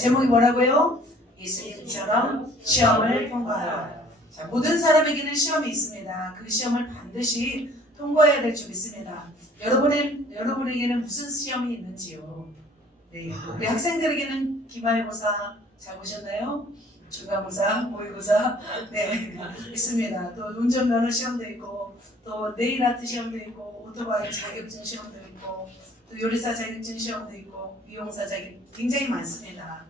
제목이 뭐라고요? 예수님처럼 시험을 통과하라. 자, 모든 사람에게는 시험이 있습니다. 그 시험을 반드시 통과해야 될 줄 믿습니다. 여러분에게는 무슨 시험이 있는지요? 네, 우리 학생들에게는 기말고사 잘 보셨나요? 중간고사, 모의고사, 네, 있습니다. 또 운전면허 시험도 있고, 또 네일아트 시험도 있고, 오토바이 자격증 시험도 있고, 또 요리사 자격증 시험도 있고, 미용사 자격증 굉장히 많습니다.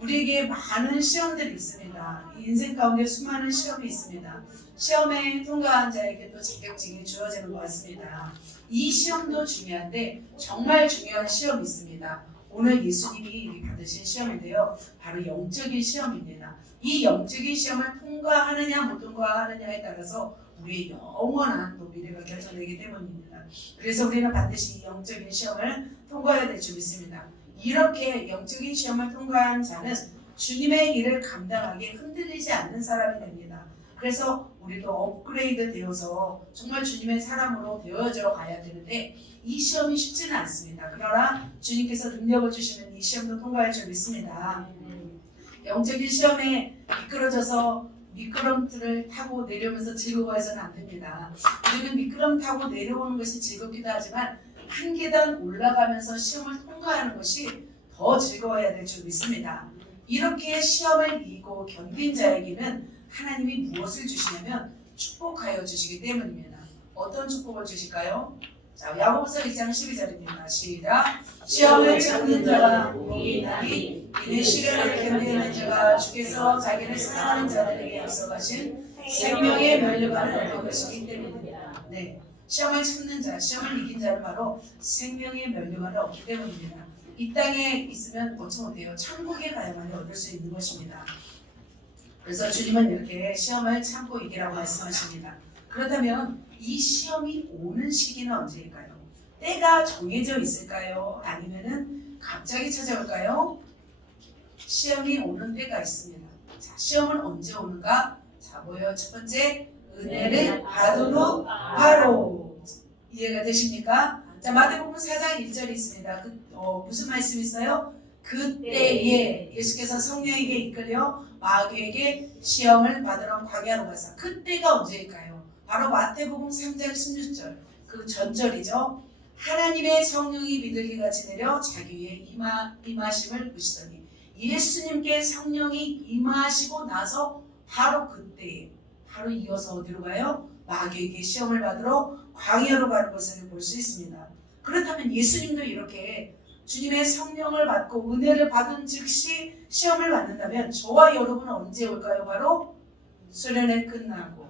우리에게 많은 시험들이 있습니다. 인생 가운데 수많은 시험이 있습니다. 시험에 통과한 자에게 또 자격증이 주어지는 것 같습니다. 이 시험도 중요한데 정말 중요한 시험이 있습니다. 오늘 예수님이 받으신 시험인데요. 바로 영적인 시험입니다. 이 영적인 시험을 통과하느냐 못 통과하느냐에 따라서 우리의 영원한 또 미래가 결정되기 때문입니다. 그래서 우리는 반드시 이 영적인 시험을 통과해야 될 줄 믿습니다. 이렇게 영적인 시험을 통과한 자는 주님의 일을 감당하기에 흔들리지 않는 사람이 됩니다. 그래서 우리도 업그레이드 되어서 정말 주님의 사람으로 되어져 가야 되는데 이 시험이 쉽지는 않습니다. 그러나 주님께서 능력을 주시면 이 시험도 통과할 줄 믿습니다. 영적인 시험에 미끄러져서 미끄럼틀을 타고 내려오면서 즐거워해서는 안 됩니다. 우리는 미끄럼 타고 내려오는 것이 즐겁기도 하지만 한 계단 올라가면서 시험을 통과하는 것이 더 즐거워야 될 줄 믿습니다. 이렇게 시험을 이기고 견딘 자에게는 하나님이 무엇을 주시냐면 축복하여 주시기 때문입니다. 어떤 축복을 주실까요? 자, 야고보서 2장 12절입니다. 시작. 시험을 참는 자가 복이 있나니 이는 시련을 견디는 자가 주께서 자기를 사랑하는 자들에게 약속하신 생명의 면류관을 얻을 것이기 때문입니다. 네, 시험을 참는 자, 시험을 이긴 자는 바로 생명의 면류관을 얻기 때문입니다. 이 땅에 있으면 얻지 못해요. 천국에 가야만 얻을 수 있는 것입니다. 그래서 주님은 이렇게 시험을 참고 이기라고 말씀하십니다. 그렇다면 이 시험이 오는 시기는 언제일까요? 때가 정해져 있을까요? 아니면은 갑자기 찾아올까요? 시험이 오는 때가 있습니다. 자, 시험은 언제 오는가? 자, 뭐예요? 첫 번째, 은혜를 받은 후 바로. 이해가 되십니까? 자, 마태복음 4장 1절이 있습니다. 무슨 말씀이 있어요? 그때에 예수께서 성령에게 이끌려 마귀에게 시험을 받으러 광야로 가사. 그때가 언제일까요? 바로 마태복음 3장 16절 그 전절이죠. 하나님의 성령이 비둘기같이 내려 자기 위에 임하심을 보시더니 예수님께 성령이 임하시고 나서 바로 그때에 바로 이어서 어디로 가요? 마귀에게 시험을 받으러 광야로 가는 것을 볼 수 있습니다. 그렇다면 예수님도 이렇게 주님의 성령을 받고 은혜를 받은 즉시 시험을 받는다면 저와 여러분은 언제 올까요? 바로 수련회 끝나고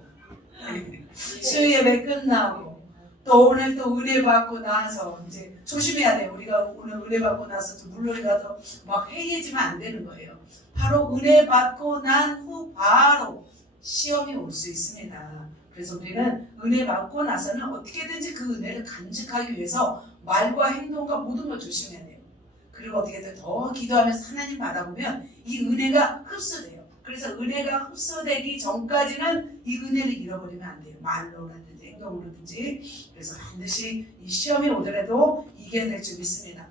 수예배 끝나고 또 오늘 또 은혜 받고 나서 이제 조심해야 돼요. 우리가 오늘 은혜 받고 나서 또 물놀이 가도 막 해이해지면 안 되는 거예요. 바로 은혜 받고 난 후 바로 시험이 올 수 있습니다. 그래서 우리는 은혜 받고 나서는 어떻게든지 그 은혜를 간직하기 위해서 말과 행동과 모든 걸 조심해야 돼요. 그리고 어떻게든 더 기도하면서 하나님 바라보면 이 은혜가 흡수돼요. 그래서 은혜가 흡수되기 전까지는 이 은혜를 잃어버리면 안 돼요. 말로라든지 행동으로든지. 그래서 반드시 이 시험이 오더라도 이겨야 될 줄 믿습니다.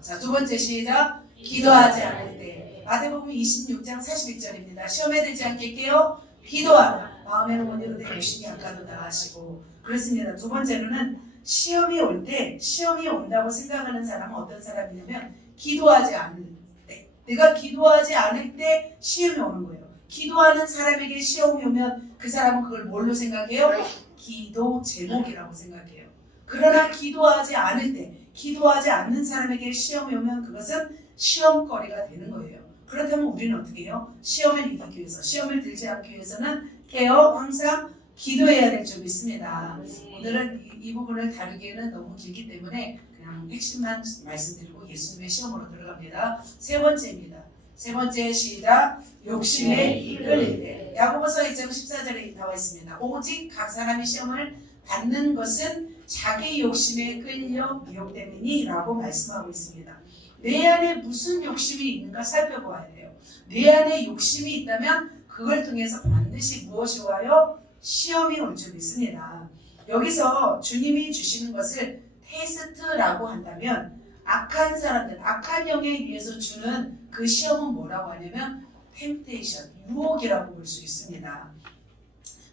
자, 두 번째 시작. 기도하지 않을 때. 마태복음 26장 41절입니다. 시험에 들지 않게 깨어 기도하라. 마음에는 원이로되 육신이 약하도다 하시고. 그렇습니다. 두 번째로는 시험이 올 때, 시험이 온다고 생각하는 사람은 어떤 사람이냐면 기도하지 않을 때, 내가 기도하지 않을 때 시험이 오는 거예요. 기도하는 사람에게 시험이 오면 그 사람은 그걸 뭘로 생각해요? 기도 제목이라고 생각해요. 그러나 기도하지 않을 때, 기도하지 않는 사람에게 시험이 오면 그것은 시험거리가 되는 거예요. 그렇다면 우리는 어떻게 해요? 시험을 이기기 위해서, 시험을 들지 않기 위해서는 깨어 항상 기도해야 될 줄 믿습니다. 오늘은 이 부분을 다루기에는 너무 길기 때문에 그냥 핵심만 말씀드리고 예수님의 시험으로 들어갑니다. 세 번째입니다. 세 번째 시작. 욕심에 이끌릴 때. 야고보서 2장 14절에 나와 있습니다. 오직 각 사람이 시험을 받는 것은 자기 욕심에 끌려 미혹됨이니 라고 말씀하고 있습니다. 내 안에 무슨 욕심이 있는가 살펴보아야 돼요. 내 안에 욕심이 있다면 그걸 통해서 반드시 무엇이 와요? 시험이 올 줄 믿습니다. 여기서 주님이 주시는 것을 테스트라고 한다면 악한 사람들, 악한 영에 의해서 주는 그 시험은 뭐라고 하냐면 템테이션, 유혹이라고 볼 수 있습니다.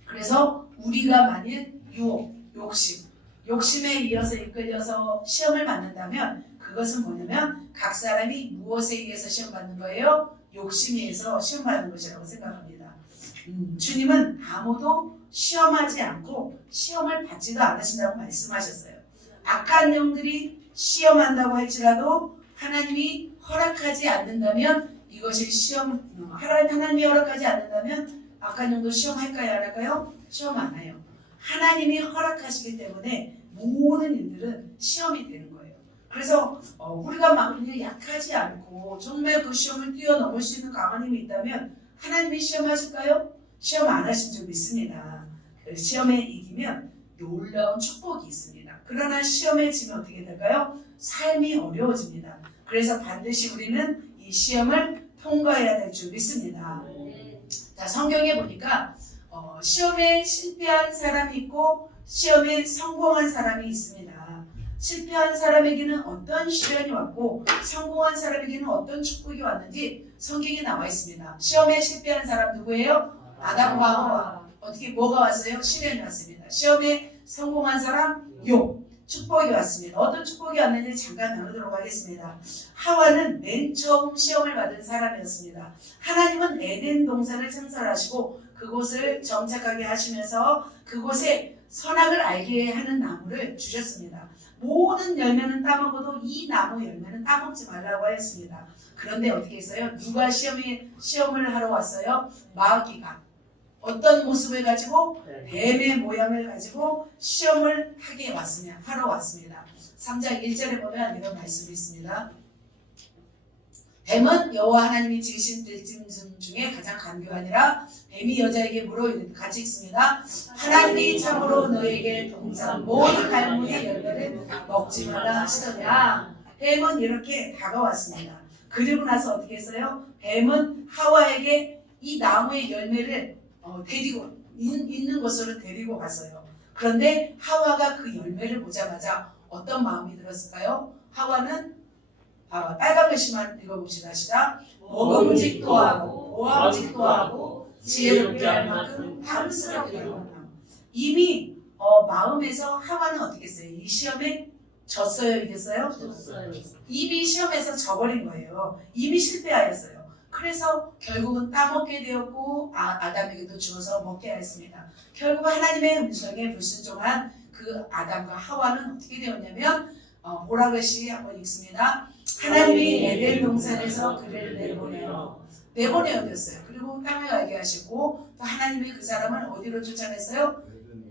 그래서 우리가 만일 유혹, 욕심에 이어서 이끌려서 시험을 받는다면 그것은 뭐냐면 각 사람이 무엇에 의해서 시험 받는 거예요? 욕심에 의해서 시험 받는 것이라고 생각합니다. 주님은 아무도 시험하지 않고 시험을 받지도 않으신다고 말씀하셨어요. 악한 영들이 시험한다고 할지라도 하나님이 허락하지 않는다면 이것이 하나님이 허락하지 않는다면 악한 영도 시험할까요? 안 할까요? 시험 안 해요. 하나님이 허락하시기 때문에 모든 일들은 시험이 되는 거예요. 그래서 우리가 마음이 약하지 않고 정말 그 시험을 뛰어넘을 수 있는 강한 힘이 있다면 하나님이 시험하실까요? 시험 안 하신 줄 믿습니다. 그 시험에 이기면 놀라운 축복이 있습니다. 그러나 시험에 지면 어떻게 될까요? 삶이 어려워집니다. 그래서 반드시 우리는 이 시험을 통과해야 될 줄 믿습니다. 자, 성경에 보니까 시험에 실패한 사람이 있고 시험에 성공한 사람이 있습니다. 실패한 사람에게는 어떤 시련이 왔고 성공한 사람에게는 어떤 축복이 왔는지 성경에 나와 있습니다. 시험에 실패한 사람 누구예요? 아담과 하와. 어떻게 뭐가 왔어요? 시련이 왔습니다. 시험에 성공한 사람 욥. 축복이 왔습니다. 어떤 축복이 왔는지 잠깐 나누도록 하겠습니다. 하와는 맨 처음 시험을 받은 사람이었습니다. 하나님은 에덴 동산을 창설하시고 그곳을 정착하게 하시면서 그곳에 선악을 알게 하는 나무를 주셨습니다. 모든 열매는 따먹어도 이 나무 열매는 따먹지 말라고 하였습니다. 그런데 어떻게 했어요? 누가 시험을 하러 왔어요? 마귀가. 어떤 모습을 가지고? 뱀의 모양을 가지고 시험을 하러 왔습니다. 3장 1절에 보면 이런 말씀이 있습니다. 뱀은 여호와 하나님이 지으신 들짐승 중에 가장 간교하니라. 뱀이 여자에게 물어 이르되 같이 읽습니다. 하나님이 참으로 너에게 동산 모든 갈무리의 열매를 먹지 말라 하시더냐. 뱀은 이렇게 다가왔습니다. 그리고 나서 어떻게 했어요? 뱀은 하와에게 이 나무의 열매를 데리고 있는 곳으로 데리고 갔어요. 그런데 하와가 그 열매를 보자마자 어떤 마음이 들었을까요? 하와는 빨간 글씨만 읽어봅시다. 시작. 먹음직도 하고 보암직도 하고 지혜롭게 할 만큼 탐스럽게 하고. 이미 마음에서 하와는 어떻게 했어요? 이 시험에 졌어요? 이겼어요? 졌어요. 이미 시험에서 져버린 거예요. 이미 실패하였어요. 그래서 결국은 따먹게 되었고 아담에게도 주어서 먹게 하였습니다. 결국 하나님의 음성에 불순종한 그 아담과 하와는 어떻게 되었냐면 보라 글씨 한번 읽습니다. 하나님이 에덴 동산에서 그를 내보내어졌어요. 그리고 땅을 알게 하시고 또 하나님이 그 사람을 어디로 쫓아냈어요?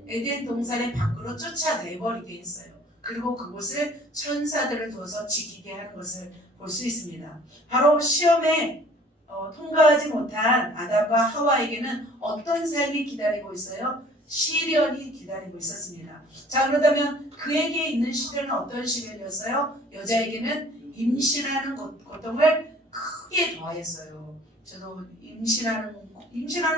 에덴 동산의 밖으로 쫓아내버리게 했어요. 그리고 그곳을 천사들을 두어서 지키게 하는 것을 볼 수 있습니다. 바로 시험에 통과하지 못한 아담과 하와에게는 어떤 삶이 기다리고 있어요? 시련이 기다리고 있었습니다. 자, 그렇다면 그에게 있는 시련은 어떤 시련이었어요? 여자에게는 임신하는 고통을 크게 더하였어요. 저도 임신하는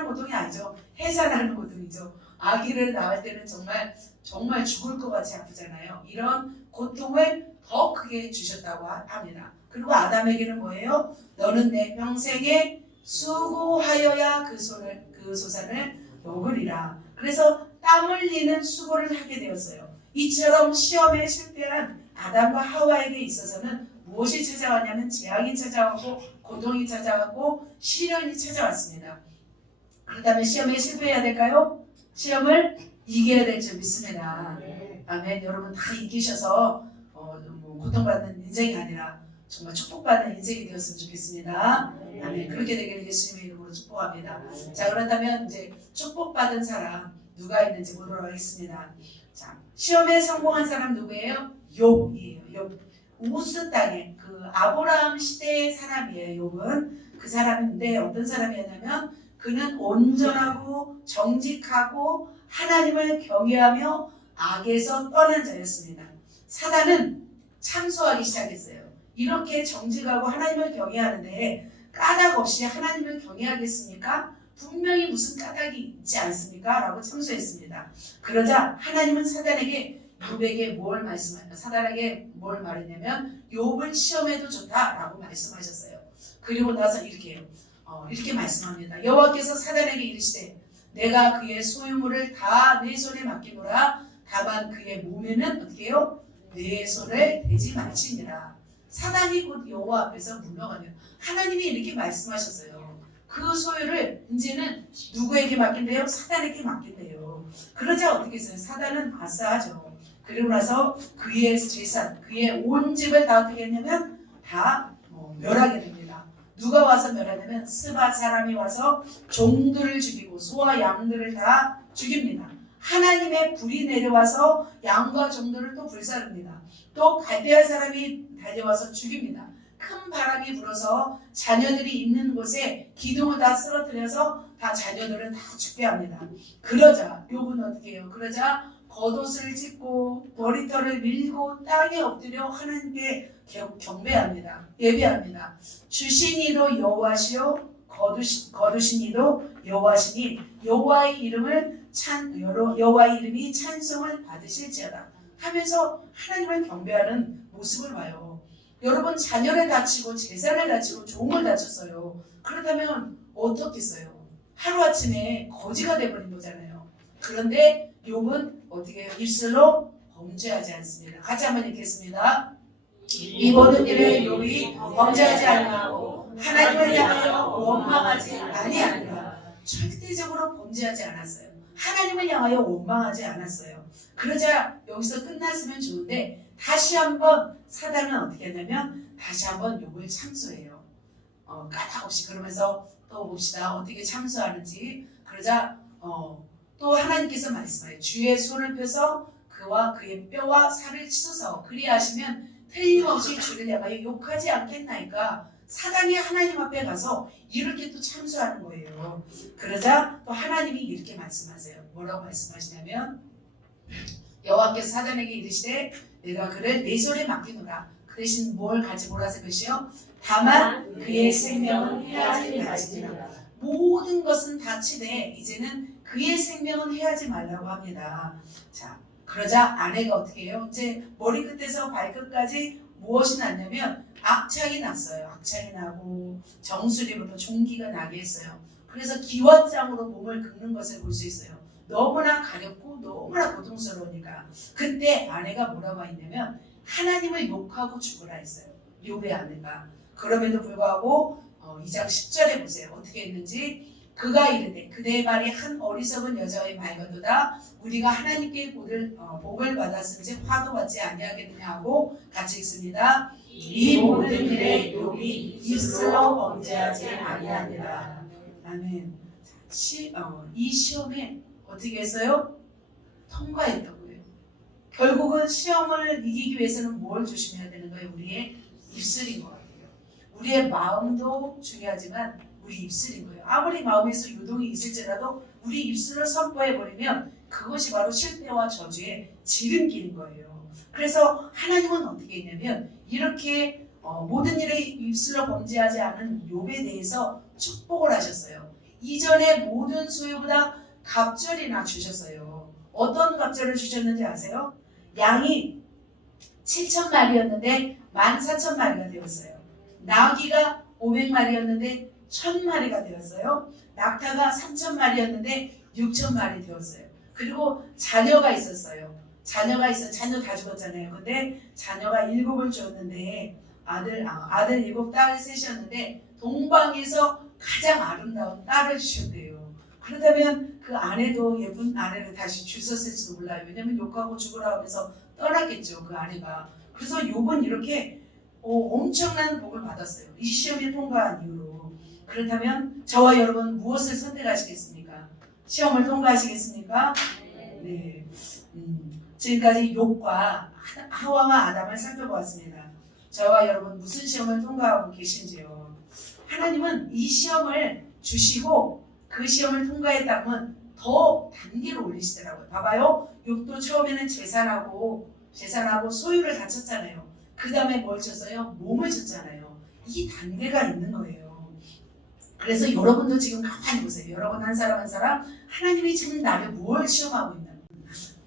고통이 아니죠. 해산하는 고통이죠. 아기를 낳을 때는 정말 죽을 것 같이 아프잖아요. 이런 고통을 더 크게 주셨다고 합니다. 그리고 아담에게는 뭐예요? 너는 내 평생에 수고하여야 그 소산을 먹으리라. 그래서 땀 흘리는 수고를 하게 되었어요. 이처럼 시험에 실패한 아담과 하와에게 있어서는 무엇이 찾아왔냐면 재앙이 찾아왔고 고통이 찾아왔고 시련이 찾아왔습니다. 그렇다면 시험에 실패해야 될까요? 시험을 이겨야 될 줄 믿습니다. 아멘. 여러분 다 이기셔서 고통받는 인생이 아니라 정말 축복받는 인생이 되었으면 좋겠습니다. 아멘. 그렇게 되기를 예수님의 이름으로 축복합니다. 자, 그렇다면 이제 축복받은 사람 누가 있는지 보도록 하겠습니다. 자, 시험에 성공한 사람 누구예요? 욥이에요. 욥. 우스 땅에 그 아브라함 시대의 사람이에요. 욥은 그 사람인데 어떤 사람이었냐면 그는 온전하고 정직하고 하나님을 경외하며 악에서 떠난 자였습니다. 사단은 참소하기 시작했어요. 이렇게 정직하고 하나님을 경외하는데 까닭 없이 하나님을 경외하겠습니까? 분명히 무슨 까닭이 있지 않습니까? 라고 참소했습니다. 그러자 하나님은 사단에게 욥에게 뭘 말씀하냐, 사단에게 뭘 말했냐면 욥을 시험해도 좋다라고 말씀하셨어요. 그리고 나서 이렇게 이렇게 말씀합니다. 여호와께서 사단에게 이르시되 내가 그의 소유물을 다 내 손에 맡기노라. 다만 그의 몸에는 어떻게 해요? 내 손을 대지 말지니라. 사단이 곧 여호와 앞에서 물러가면 하나님이 이렇게 말씀하셨어요. 그 소유를 이제는 누구에게 맡긴대요? 사단에게 맡긴대요. 그러자 어떻게 했어요? 사단은 아싸하죠. 그리고 나서 그의 재산, 그의 온 집을 다 어떻게 했냐면 다 멸하게 됩니다. 누가 와서 멸하냐면 스바 사람이 와서 종들을 죽이고 소와 양들을 다 죽입니다. 하나님의 불이 내려와서 양과 종들을 또 불사릅니다. 또 갈대아 사람이 달려와서 죽입니다. 큰 바람이 불어서 자녀들이 있는 곳에 기둥을 다 쓰러뜨려서 다 자녀들을 다 죽게 합니다. 그러자 욥은 어떻게 해요? 그러자 겉옷을 찢고 머리털을 밀고 땅에 엎드려 하나님께 경배합니다. 예배합니다. 주신 이도 여호와시요 거두신 이도 여호와시니 여호와의 이름이 찬송을 받으실지어다 하면서 하나님을 경배하는 모습을 봐요. 여러분 자녀를 다치고 재산을 다치고 종을 다쳤어요. 그렇다면 어떻겠어요? 하루아침에 거지가 돼버린 거잖아요. 그런데 욥은 어떻게 해요? 입술로 범죄하지 않습니다. 같이 한번 읽겠습니다. 이 모든 일에 욥이 범죄하지 아니하고 하나님을 향하여 원망하지 아니하니라. 절대적으로 범죄하지 않았어요. 하나님을 향하여 원망하지 않았어요. 그러자 여기서 끝났으면 좋은데 다시 한번 사단은 어떻게 하냐면 다시 한번 욥을 참소해요. 까닭없이. 그러면서 또 봅시다. 어떻게 참소하는지. 그러자 또 하나님께서 말씀해요. 주의 손을 펴서 그와 그의 뼈와 살을 씻어서 그리하시면 틀림없이 주를 향하여 욕하지 않겠나이까. 사단이 하나님 앞에 가서 이렇게 또 참소하는 거예요. 그러자 또 하나님이 이렇게 말씀하세요. 뭐라고 말씀하시냐면 여호와께서 사단에게 이르시되 내가 그를 내 손에 맡기노라. 그 대신 뭘 가지고 오라서 것이요? 다만 그의 생명은 해하지 말지니라. 모든 것은 다 치되 이제는 그의 생명은 해하지 말라고 합니다. 자, 그러자 아내가 어떻게 해요? 이제 머리끝에서 발끝까지 무엇이 났냐면 악창이 났어요. 악창이 나고 정수리부터 종기가 나게 했어요. 그래서 기왓장으로 몸을 긁는 것을 볼 수 있어요. 너무나 가렵고 너무나 고통스러우니까. 그때 아내가 뭐라고 했냐면 하나님을 욕하고 죽으라 했어요. 욥의 아내가. 그럼에도 불구하고 2장 10절에 보세요. 어떻게 했는지. 그가 이르되 그대의 말이 한 어리석은 여자의 말거도다. 우리가 하나님께 복을 받았은지 화도 받지 아니하겠느냐 하고 같이 읽습니다. 이 모든 일에 욥이 입술로 범죄하지 아니하니라. 아멘. 이 시험에 어떻게 했어요? 통과했다고요. 결국은 시험을 이기기 위해서는 뭘 조심해야 되는 거예요? 우리의 입술인 것 같아요. 우리의 마음도 중요하지만 우리 입술인 거예요. 아무리 마음에서 요동이 있을지라도 우리 입술을 선포해버리면 그것이 바로 실패와 저주의 지름길인 거예요. 그래서 하나님은 어떻게 했냐면 이렇게 모든 일에 입술로 범죄하지 않은 욥에 대해서 축복을 하셨어요. 이전에 모든 소유보다 갑절이나 주셨어요. 어떤 갑절을 주셨는지 아세요? 양이 7,000마리였는데 14,000마리가 되었어요. 나귀가 500마리였는데 1,000마리가 되었어요. 낙타가 3,000마리였는데 6,000마리 되었어요. 그리고 자녀가 있었어요. 자녀 다 죽었잖아요. 근데 자녀가 7을 주었는데 아들 7, 딸 3이었는데 동방에서 가장 아름다운 딸을 주셨대요. 그렇다면 그 아내도 예쁜 아내를 다시 주셨을지도 몰라요. 왜냐면 욕하고 죽으라 하면서 떠나겠죠. 그 아내가. 그래서 욥은 이렇게 엄청난 복을 받았어요. 이 시험에 통과한 이후로. 그렇다면 저와 여러분 무엇을 선택하시겠습니까? 시험을 통과하시겠습니까? 네. 지금까지 욥과 하와와 아담을 살펴보았습니다. 저와 여러분 무슨 시험을 통과하고 계신지요? 하나님은 이 시험을 주시고 그 시험을 통과했다면 더 단계를 올리시더라고요. 봐봐요. 욥도 처음에는 재산하고 소유를 다 쳤잖아요. 그 다음에 뭘 쳤어요? 몸을 쳤잖아요. 이 단계가 있는 거예요. 그래서 여러분도 지금 가만히 보세요. 여러분 한 사람 하나님이 지금 나를 뭘 시험하고 있나?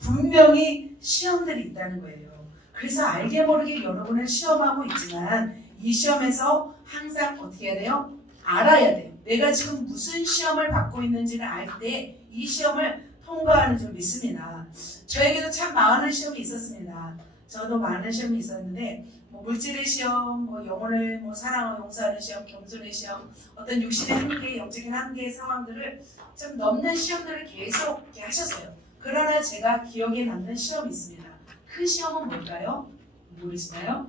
분명히 시험들이 있다는 거예요. 그래서 알게 모르게 여러분은 시험하고 있지만 이 시험에서 항상 어떻게 해야 돼요? 알아야 돼요. 내가 지금 무슨 시험을 받고 있는지를 알 때 이 시험을 통과하는 줄 믿습니다. 저에게도 참 많은 시험이 있었습니다. 저도 많은 시험이 있었는데 뭐 물질의 시험, 뭐 영혼을 뭐 사랑하고 용서하는 시험, 겸손의 시험, 어떤 육신의 한계, 영적인 한계의 상황들을 좀 넘는 시험들을 계속 이렇게 하셨어요. 그러나 제가 기억에 남는 시험이 있습니다. 그 시험은 뭘까요? 모르시나요?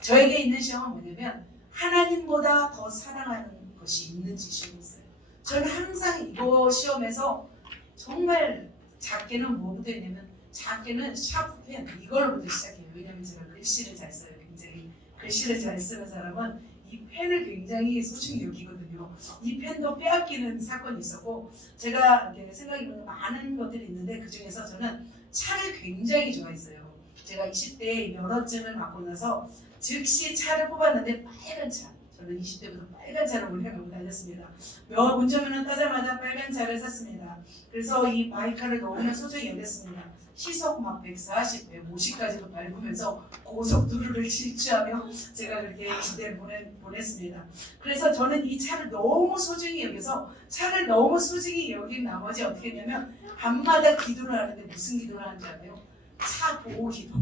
저에게 있는 시험은 뭐냐면 하나님보다 더 사랑하는 것이 있는지 시험이었어요. 저는 항상 이거 시험에서 정말 작게는 뭐부터 있냐면 작게는 샤프펜 이걸부터 시작해요. 왜냐면 제가 글씨를 잘 써요. 굉장히 글씨를 잘 쓰는 사람은 이 펜을 굉장히 소중히 여기거든요. 이 펜도 빼앗기는 사건이 있었고 제가 생각해보면 많은 것들이 있는데 그 중에서 저는 차를 굉장히 좋아했어요. 제가 20대에 면허증을 받고 나서 즉시 차를 뽑았는데 빨간 차. 저는 20대부터 빨간 차를 운행하고 다녔습니다. 운전면허 따자마자 빨간 차를 샀습니다. 그래서 이 마이카를 너무나 소중히 여겼습니다. 시속 막 140, 150까지도 밟으면서 고속도로를 질주하며 제가 그렇게 20대를 보냈습니다. 그래서 저는 이 차를 너무 소중히 여겨서 차를 너무 소중히 여긴 나머지 어떻게 했냐면 밤마다 기도를 하는데 무슨 기도를 하는지 알아요? 차 보호 기도.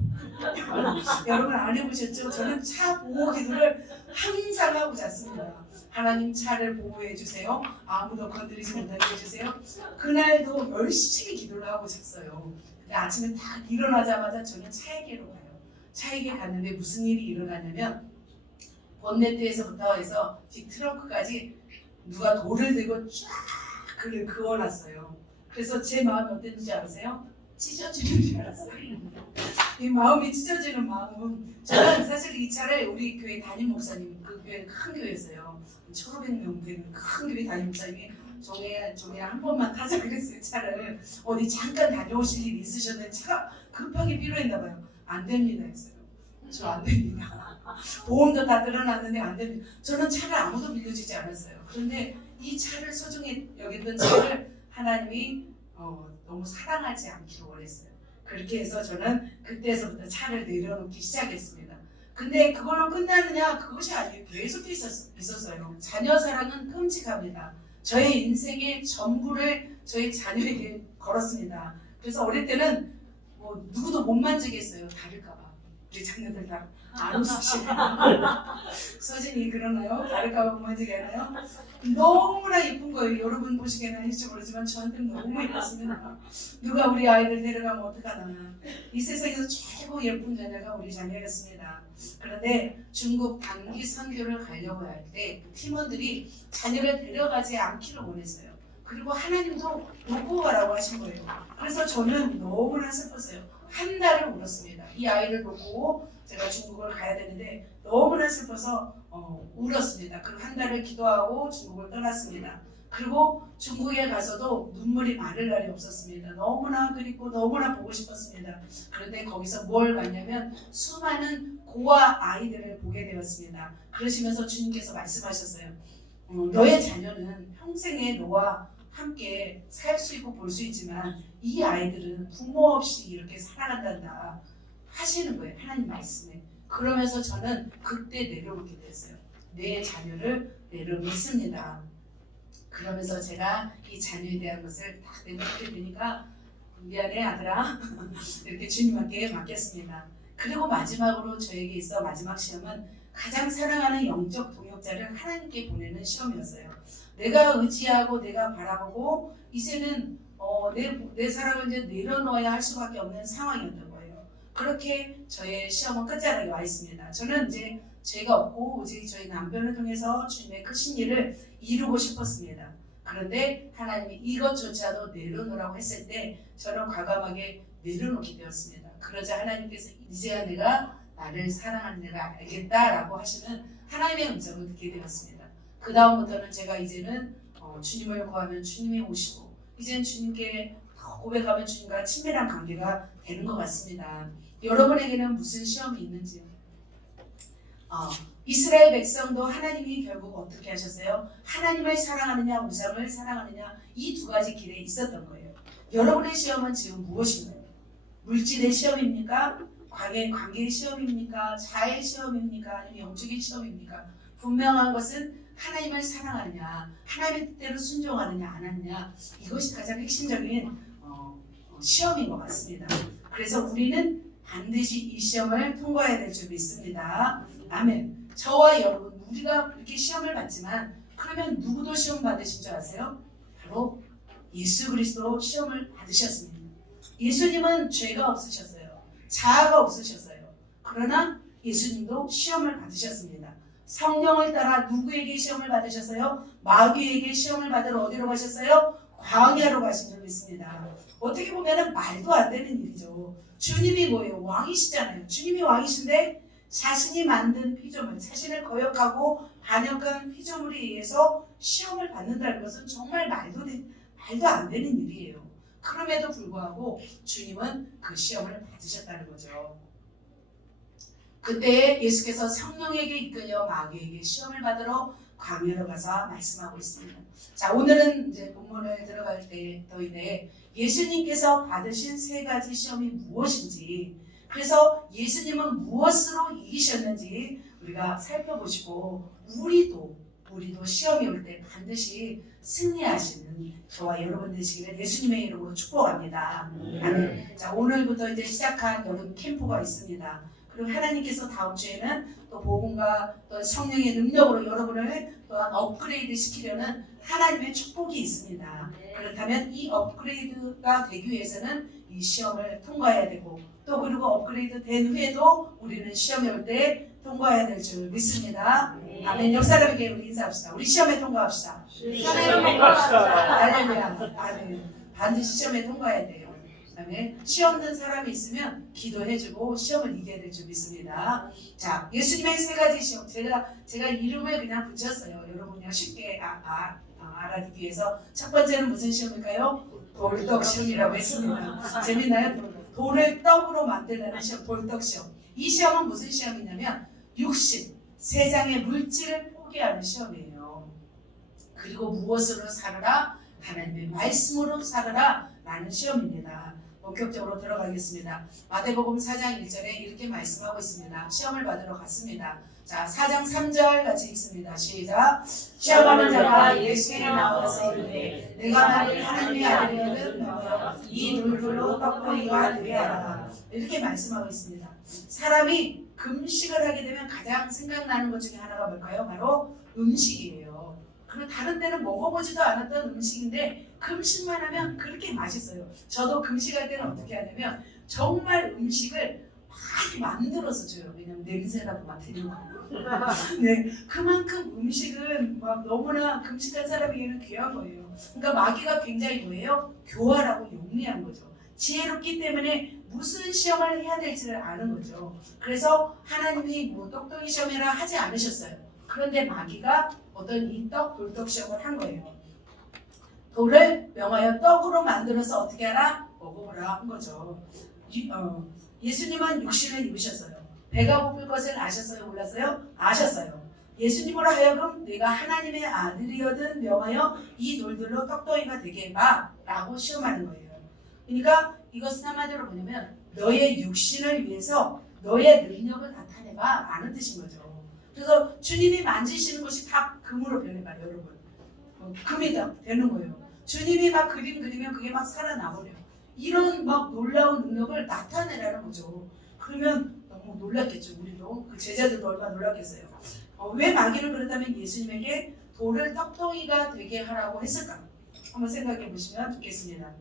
여러분 안 해보셨죠? 저는 차 보호 기도를 항상 하고 잤습니다. 하나님 차를 보호해 주세요. 아무도 건드리지 못하게 해주세요. 그날도 열심히 기도를 하고 잤어요. 근데 아침에 딱 일어나자마자 저는 차에게로 가요. 차에게 갔는데 무슨 일이 일어나냐면 본네트에서부터 해서 뒷 트렁크까지 누가 돌을 들고 쫙 그를 그어놨어요. 그래서 제 마음이 어땠는지 아세요? 찢어지는 줄 알았어요. 이 마음이 찢어지는 마음은 저는 사실 이 차를 우리 교회 담임 목사님 그 교회 큰 교회였어요. 1,500명 되는 큰 교회 담임 목사님이 종에 한 번만 타자 그랬어요. 차를 어디 잠깐 다녀오실 일이 있으셨는데 차가 급하게 필요했나 봐요. 안 됩니다 했어요. 저 안 됩니다. 보험도 다 들어놨는데 안 됩니다. 저는 차를 아무도 빌려주지 않았어요. 그런데 이 차를 소중히 여겼던 차를 하나님이 너무 사랑하지 않기를 원했어요. 그렇게 해서 저는 그때서부터 차를 내려놓기 시작했습니다. 근데 그걸로 끝나느냐? 그것이 아니에요. 계속 있었어요. 자녀 사랑은 끔찍합니다. 저의 인생의 전부를 저희 자녀에게 걸었습니다. 그래서 어릴 때는 뭐 누구도 못 만지게 했어요. 다를까봐. 우리 자녀들 다 안 웃으시네요. 서진이 그러나요? 다를까봐 못 만지게 하나요? 너무나 예쁜 거예요. 여러분 보시기에는 아닐지 모르지만 저한테는 너무 예뻤습니다. 누가 우리 아이들 데려가면 어떡하나. 이 세상에서 최고 예쁜 자녀가 우리 자녀였습니다. 그런데 중국 단기 선교를 가려고 할 때 팀원들이 자녀를 데려가지 않기를 원했어요. 그리고 하나님도 놓고 가라고 하신 거예요. 그래서 저는 너무나 슬펐어요. 한 달을 울었습니다. 이 아이를 놓고 제가 중국을 가야 되는데 너무나 슬퍼서 울었습니다. 그리고 한 달을 기도하고 중국을 떠났습니다. 그리고 중국에 가서도 눈물이 마를 날이 없었습니다. 너무나 그립고 너무나 보고 싶었습니다. 그런데 거기서 뭘 봤냐면 수많은 고아 아이들을 보게 되었습니다. 그러시면서 주님께서 말씀하셨어요. 너의 자녀는 평생에 너와 함께 살 수 있고 볼 수 있지만 이 아이들은 부모 없이 이렇게 살아간단다 하시는 거예요. 하나님 말씀에. 그러면서 저는 그때 내려놓게 됐어요. 내 자녀를 내려놓습니다. 그러면서 제가 이 자녀에 대한 것을 다 내놓게 되니까 미안해 아들아 이렇게 주님께 맡겼습니다. 그리고 마지막으로 저에게 있어 마지막 시험은 가장 사랑하는 영적 동역자를 하나님께 보내는 시험이었어요. 내가 의지하고 내가 바라보고 이제는 내 사랑을 이제 내려놓아야 할 수밖에 없는 상황이었던 거예요. 그렇게 저의 시험은 끝자락에 와 있습니다. 저는 이제 죄가 없고 오직 저희 남편을 통해서 주님의 크신 일을 이루고 싶었습니다. 그런데 하나님이 이것조차도 내려놓으라고 했을 때 저는 과감하게 내려놓게 되었습니다. 그러자 하나님께서 이제야 내가 나를 사랑하는 내가 알겠다라고 하시는 하나님의 음성을 듣게 되었습니다. 그 다음부터는 제가 이제는 주님을 구하면 주님이 오시고 이제는 주님께 고백하면 주님과 친밀한 관계가 되는 것 같습니다. 여러분에게는 무슨 시험이 있는지요? 이스라엘 백성도 하나님이 결국 어떻게 하셨어요? 하나님을 사랑하느냐 우상을 사랑하느냐 이 두 가지 길에 있었던 거예요. 여러분의 시험은 지금 무엇인가요? 물질의 시험입니까? 관계의 시험입니까? 자의 시험입니까? 아니면 영적인 시험입니까? 분명한 것은 하나님을 사랑하느냐, 하나님의 뜻대로 순종하느냐 안 하느냐, 이것이 가장 핵심적인 시험인 것 같습니다. 그래서 우리는 반드시 이 시험을 통과해야 될 줄 믿습니다. 아멘. 저와 여러분, 우리가 그렇게 시험을 받지만 그러면 누구도 시험 받으신 줄 아세요? 바로 예수 그리스도 시험을 받으셨습니다. 예수님은 죄가 없으셨어요. 자아가 없으셨어요. 그러나 예수님도 시험을 받으셨습니다. 성령을 따라 누구에게 시험을 받으셨어요? 마귀에게 시험을 받으러 어디로 가셨어요? 광야로 가신 줄 믿습니다. 어떻게 보면 말도 안 되는 일이죠. 주님이 뭐예요? 왕이시잖아요. 주님이 왕이신데 자신이 만든 피조물, 자신을 거역하고 반역한 피조물에 의해서 시험을 받는다는 것은 정말 말도 안 되는 일이에요. 그럼에도 불구하고 주님은 그 시험을 받으셨다는 거죠. 그때 예수께서 성령에게 이끌려 마귀에게 시험을 받으러 광야로 가서 말씀하고 있습니다. 자, 오늘은 이제 본문을 들어갈 때인데 예수님께서 받으신 세 가지 시험이 무엇인지, 그래서 예수님은 무엇으로 이기셨는지 우리가 살펴보시고 우리도 시험이 올 때 반드시 승리하시는 저와 여러분 되시기를 예수님의 이름으로 축복합니다. 아멘. 자, 오늘부터 이제 시작한 여름 캠프가 있습니다. 그리고 하나님께서 다음 주에는 또 복음과 또 성령의 능력으로 여러분을 또한 업그레이드 시키려는 하나님의 축복이 있습니다. 그렇다면 이 업그레이드가 되기 위해서는 이 시험을 통과해야 되고, 또 그리고 업그레이드 된 후에도 우리는 시험이 올 때 통과해야 될 줄 믿습니다. 아멘. 옆 사람에게 우리 인사합시다. 우리 시험에 통과합시다. 시험에 통과합시다. 할렐루야. 아멘. 반드시 시험에 통과해야 돼요. 그다음에 시험 는 사람이 있으면 기도해주고 시험을 이겨야 될 줄 믿습니다. 자, 예수님의 세 가지 시험, 제가 이름을 그냥 붙였어요. 여러분 그냥 쉽게 알아듣기 위해서. 첫 번째는 무슨 시험일까요? 돌떡 시험이라고 했습니다. 재밌나요? 돌을 떡으로 만들려는 시험, 돌떡 시험. 이 시험은 무슨 시험이냐면 육신, 세상의 물질을 포기하는 시험이에요. 그리고 무엇으로 살아라? 하나님의 말씀으로 살아라 라는 시험입니다. 본격적으로 들어가겠습니다. 마태복음 4장 1절에 이렇게 말씀하고 있습니다. 시험을 받으러 갔습니다. 자, 4장 3절 같이 읽습니다. 시작. 시험하는 자가 예수께 나와서 이르되 내가 만일 하나님의 아들이거든 이 돌들로 떡고기가 되게 하라. 이렇게 말씀하고 있습니다. 사람이 금식을 하게 되면 가장 생각나는 것 중에 하나가 뭘까요? 바로 음식이에요. 그리고 다른 때는 먹어보지도 않았던 음식인데 금식만 하면 그렇게 맛있어요. 저도 금식할 때는 어떻게 하냐면 정말 음식을 많이 만들어서 줘요. 왜냐면 냄새라도 맡으려고. 네, 그만큼 음식은 막 너무나 금식한 사람에게는 귀한 거예요. 그러니까 마귀가 굉장히 뭐예요? 교활하고 용리한 거죠. 지혜롭기 때문에 무슨 시험을 해야 될지를 아는 거죠. 그래서 하나님이 뭐 똑똑이 시험이라 하지 않으셨어요. 그런데 마귀가 어떤 이 돌떡 시험을 한 거예요. 돌을 명하여 떡으로 만들어서 어떻게 하라? 먹어보라 한 거죠. 예수님은 육신을 입으셨어요. 배가 고플 것을 아셨어요? 몰랐어요? 아셨어요. 예수님으로 하여금 내가 하나님의 아들이거든 명하여 이 돌들로 떡덩이가 되게 해봐 라고 시험하는 거예요. 그러니까 이것은 한마디로 뭐냐면 너의 육신을 위해서 너의 능력을 나타내봐 라는 뜻인 거죠. 그래서 주님이 만지시는 것이 다 금으로 변해가요. 여러분 금이 다 되는 거예요. 주님이 막 그림 그리면 그게 막 살아나버려요. 이런 막 놀라운 능력을 나타내라는 거죠. 그러면 너무 놀랐겠죠. 우리도 그 제자들도 얼마나 놀랐겠어요. 왜 마귀는 그렇다면 예수님에게 돌을 떡덩이가 되게 하라고 했을까? 한번 생각해 보시면 좋겠습니다.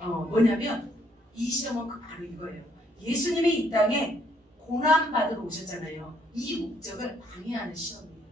뭐냐면 이 시험은 바로 이거예요. 예수님이 이 땅에 고난 받으러 오셨잖아요. 이 목적을 방해하는 시험이에요.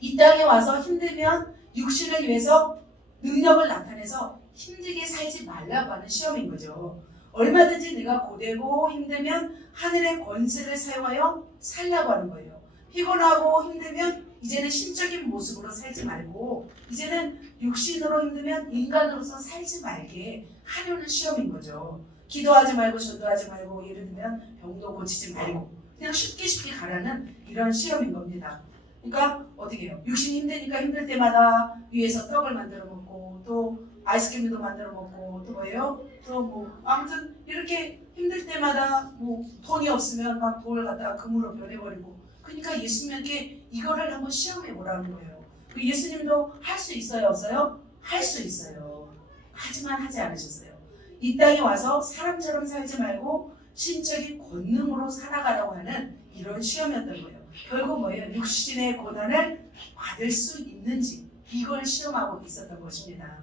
이 땅에 와서 힘들면 육신을 위해서 능력을 나타내서 힘들게 살지 말라고 하는 시험인 거죠. 얼마든지 내가 고되고 힘들면 하늘의 권세를 사용하여 살라고 하는 거예요. 피곤하고 힘들면 이제는 신적인 모습으로 살지 말고 이제는 육신으로 힘들면 인간으로서 살지 말게 하려는 시험인 거죠. 기도하지 말고 전도하지 말고 예를 들면 병도 고치지 말고 그냥 쉽게 가라는 이런 시험인 겁니다. 그러니까 어떻게 해요? 육신이 힘드니까 힘들 때마다 위에서 떡을 만들어 먹고 또 아이스크림도 만들어 먹고 또 뭐예요? 또 뭐 아무튼 이렇게 힘들 때마다 뭐 돈이 없으면 막 돈을 갖다가 금으로 변해버리고 그러니까 예수님에게 이거를 한번 시험해 보라는 거예요. 그 예수님도 할 수 있어요, 없어요? 할 수 있어요. 하지만 하지 않으셨어요. 이 땅에 와서 사람처럼 살지 말고 신적인 권능으로 살아가라고 하는 이런 시험이었던 거예요. 결국 뭐예요? 육신의 고난을 받을 수 있는지 이걸 시험하고 있었던 것입니다.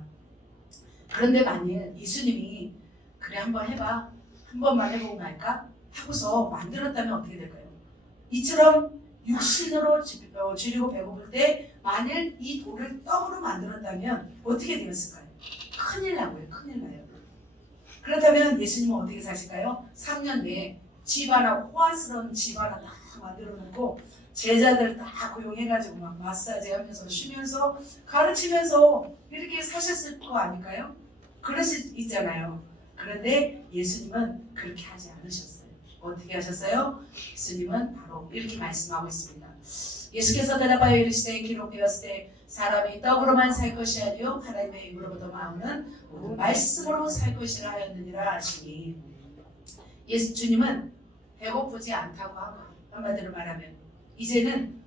그런데 만일 예수님이 그래 한번 해봐, 한 번만 해보고 말까? 하고서 만들었다면 어떻게 될까요? 이처럼 육신으로 줄이고 배고플 때 만일 이 돌을 떡으로 만들었다면 어떻게 되었을까요? 큰일 나고요. 큰일 나요. 그렇다면 예수님은 어떻게 사실까요? 3년 내에 집 하나, 호화스러운 집 하나 다 만들어 놓고 제자들 다 고용해가지고 막 마사지 하면서 쉬면서 가르치면서 이렇게 사셨을 거 아닐까요? 그럴 수 있잖아요. 그런데 예수님은 그렇게 하지 않으셨어요. 어떻게 하셨어요? 예수님은 바로 이렇게 말씀하고 있습니다. 예수께서 대답하여 이르시되 기록되었을 때 사람이 떡으로만 살 것이 아니요 하나님의 입으로부터 나오는 모든 말씀으로 살 것이라 하였느니라 하시니 예수님은 배고프지 않다고 하고 한마디로 말하면 이제는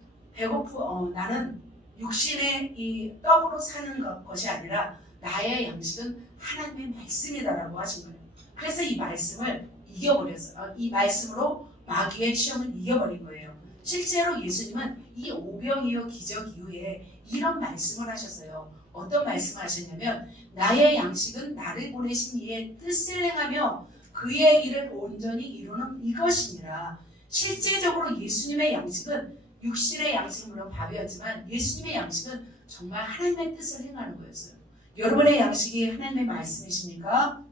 나는 육신의 이 떡으로 사는 것이 아니라 나의 양식은 하나님의 말씀이다라고 하신 거예요. 그래서 이 말씀을 이겨버렸어요. 이 말씀으로 마귀의 시험을 이겨버린 거예요. 실제로 예수님은 이 오병이어 기적 이후에 이런 말씀을 하셨어요. 어떤 말씀을 하셨냐면 나의 양식은 나를 보내신 이의 뜻을 행하며 그의 일을 온전히 이루는 이것이니라. 실제적으로 예수님의 양식은 육신의 양식은 물론 밥이었지만 예수님의 양식은 정말 하나님의 뜻을 행하는 거였어요. 여러분의 양식이 하나님의 말씀이십니까?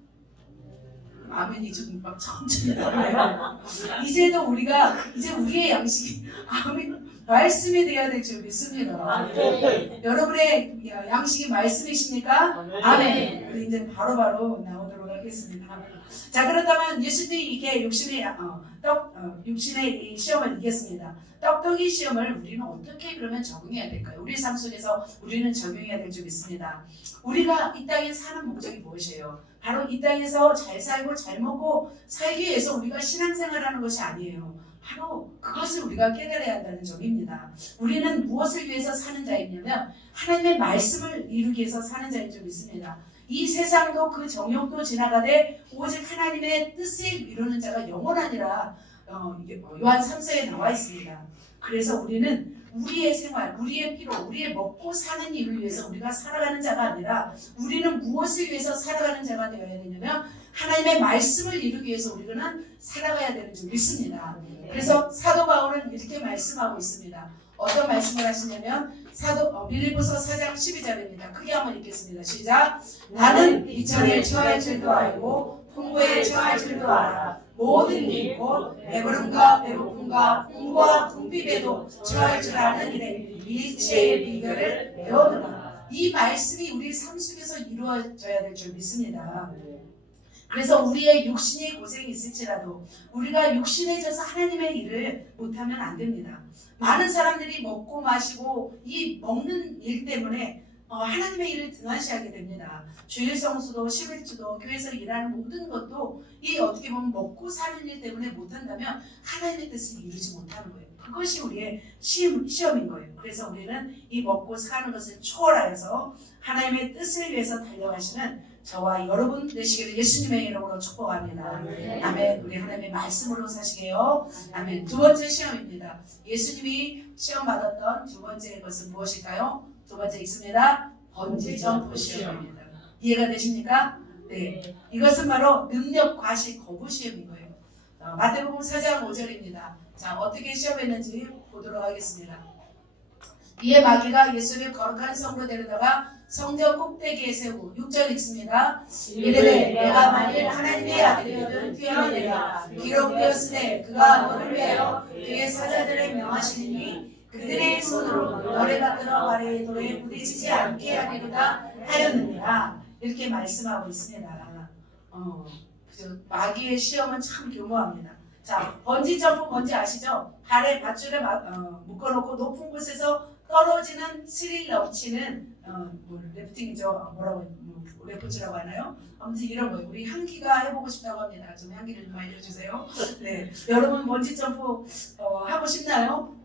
아멘이 좀 막 천천히 나와요. 이제 우리의 양식이 말씀이 되어야 될 줄 믿습니다. 여러분의 양식이 말씀이십니까? 아멘. 우리 이제 바로바로 나오도록 하겠습니다. 자, 그렇다면 예수님이 이렇게 육신의 이 시험을 이겼습니다. 떡떡이 시험을 우리는 어떻게 그러면 적응해야 될까요? 우리 삶 속에서 우리는 적용해야 될 줄 믿습니다. 우리가 이 땅에 사는 목적이 무엇이에요? 바로 이 땅에서 잘 살고 잘 먹고 살기 위해서 우리가 신앙생활하는 것이 아니에요. 바로 그것을 우리가 깨달아야 한다는 점입니다. 우리는 무엇을 위해서 사는 자이냐면 하나님의 말씀을 이루기 위해서 사는 자인 줄 믿습니다. 이 세상도 그 정욕도 지나가되 오직 하나님의 뜻을 이루는 자가 영원하니라 요한 3서에 나와 있습니다. 그래서 우리는 우리의 생활, 우리의 피로, 우리의 먹고 사는 일을 위해서 우리가 살아가는 자가 아니라 우리는 무엇을 위해서 살아가는 자가 되어야 되냐면 하나님의 말씀을 이루기 위해서 우리는 살아가야 되는 줄 믿습니다. 그래서 사도 바울은 이렇게 말씀하고 있습니다. 어떤 말씀을 하시냐면 빌립보서 4장 12절입니다. 크게 한번 읽겠습니다. 시작. 나는 비천에 처할 줄도 알고 풍부에 처할 줄도 알아. 모든 일 곧 배부름과 배고픔과 풍부와 궁핍에도 처할 줄 아는 일에 일체의 비결을 배우노라. 이 말씀이 우리 삶 속에서 이루어져야 될 줄 믿습니다. 그래서 우리의 육신이 고생이 있을지라도 우리가 육신에 져서 하나님의 일을 못하면 안 됩니다. 많은 사람들이 먹고 마시고 이 먹는 일 때문에 하나님의 일을 등한시하게 됩니다. 주일 성수도 11주도 교회에서 일하는 모든 것도 이 어떻게 보면 먹고 사는 일 때문에 못한다면 하나님의 뜻을 이루지 못하는 거예요. 그것이 우리의 시험인 거예요. 그래서 우리는 이 먹고 사는 것을 초월하여서 하나님의 뜻을 위해서 달려가시는 저와 여러분 되시기를 예수님의 이름으로 축복합니다. 아멘. 우리 하나님의 말씀으로 사시게요. 아멘. 두 번째 시험입니다. 예수님이 시험 받았던 두 번째 것은 무엇일까요? 두 번째 있습니다. 번지점프 시험입니다. 이해가 되십니까? 네. 이것은 바로 능력 과시 거부 시험인 거예요. 마태복음 4장 5절입니다. 자, 어떻게 시험했는지 보도록 하겠습니다. 이에 마귀가 예수를 거룩한 성으로 데려다가 성전 꼭대기에 세우고 6절 읽습니다. 이르되 내가 만일 하나님의 아들이거든 뛰어내라. 기록되었으되 그가 너를 위하여 그의 사자들을 명하시니 그들의 손으로 너를 받들어 발의 돌에 부딪히지 않게 하리로다 하였느니라. 이렇게 말씀하고 있습니다. 마귀의 시험은 참 교묘합니다. 자, 번지점프 뭔지 아시죠? 발에 밧줄에 묶어놓고 높은 곳에서 떨어지는 스릴 넘치는 뭐 래프팅이죠. 래프트라고 하나요? 아무튼 이런 거예요. 우리 향기가 해보고 싶다고 합니다. 좀 향기를 좀 알려주세요. 네, 여러분 번지 점프 하고 싶나요?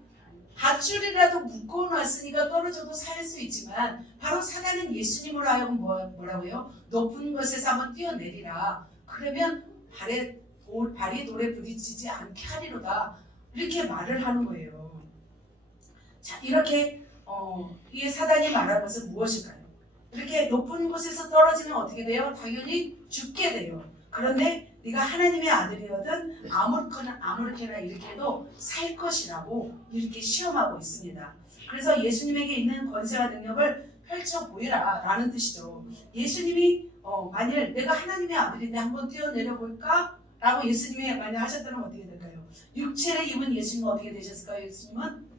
밧줄이라도 묶어놨으니까 떨어져도 살 수 있지만 바로 사단은 예수님으로 하여금 뭐라고요? 높은 곳에서 한번 뛰어내리라. 그러면 발이 돌에 부딪히지 않게 하리로다. 이렇게 말을 하는 거예요. 자, 이렇게 이 사단이 말하는 것은 무엇일까요? 이렇게 높은 곳에서 떨어지면 어떻게 돼요? 당연히 죽게 돼요. 그런데 네가 하나님의 아들이거든 아무렇게나 이렇게 해도 살 것이라고 이렇게 시험하고 있습니다. 그래서 예수님에게 있는 권세와 능력을 펼쳐 보이라 라는 뜻이죠. 예수님이 만일 내가 하나님의 아들인데 한번 뛰어내려 볼까? 라고 예수님이 만약 하셨다면 어떻게 될까요? 육체를 입은 예수님은 어떻게 되셨을까요? 예수님은?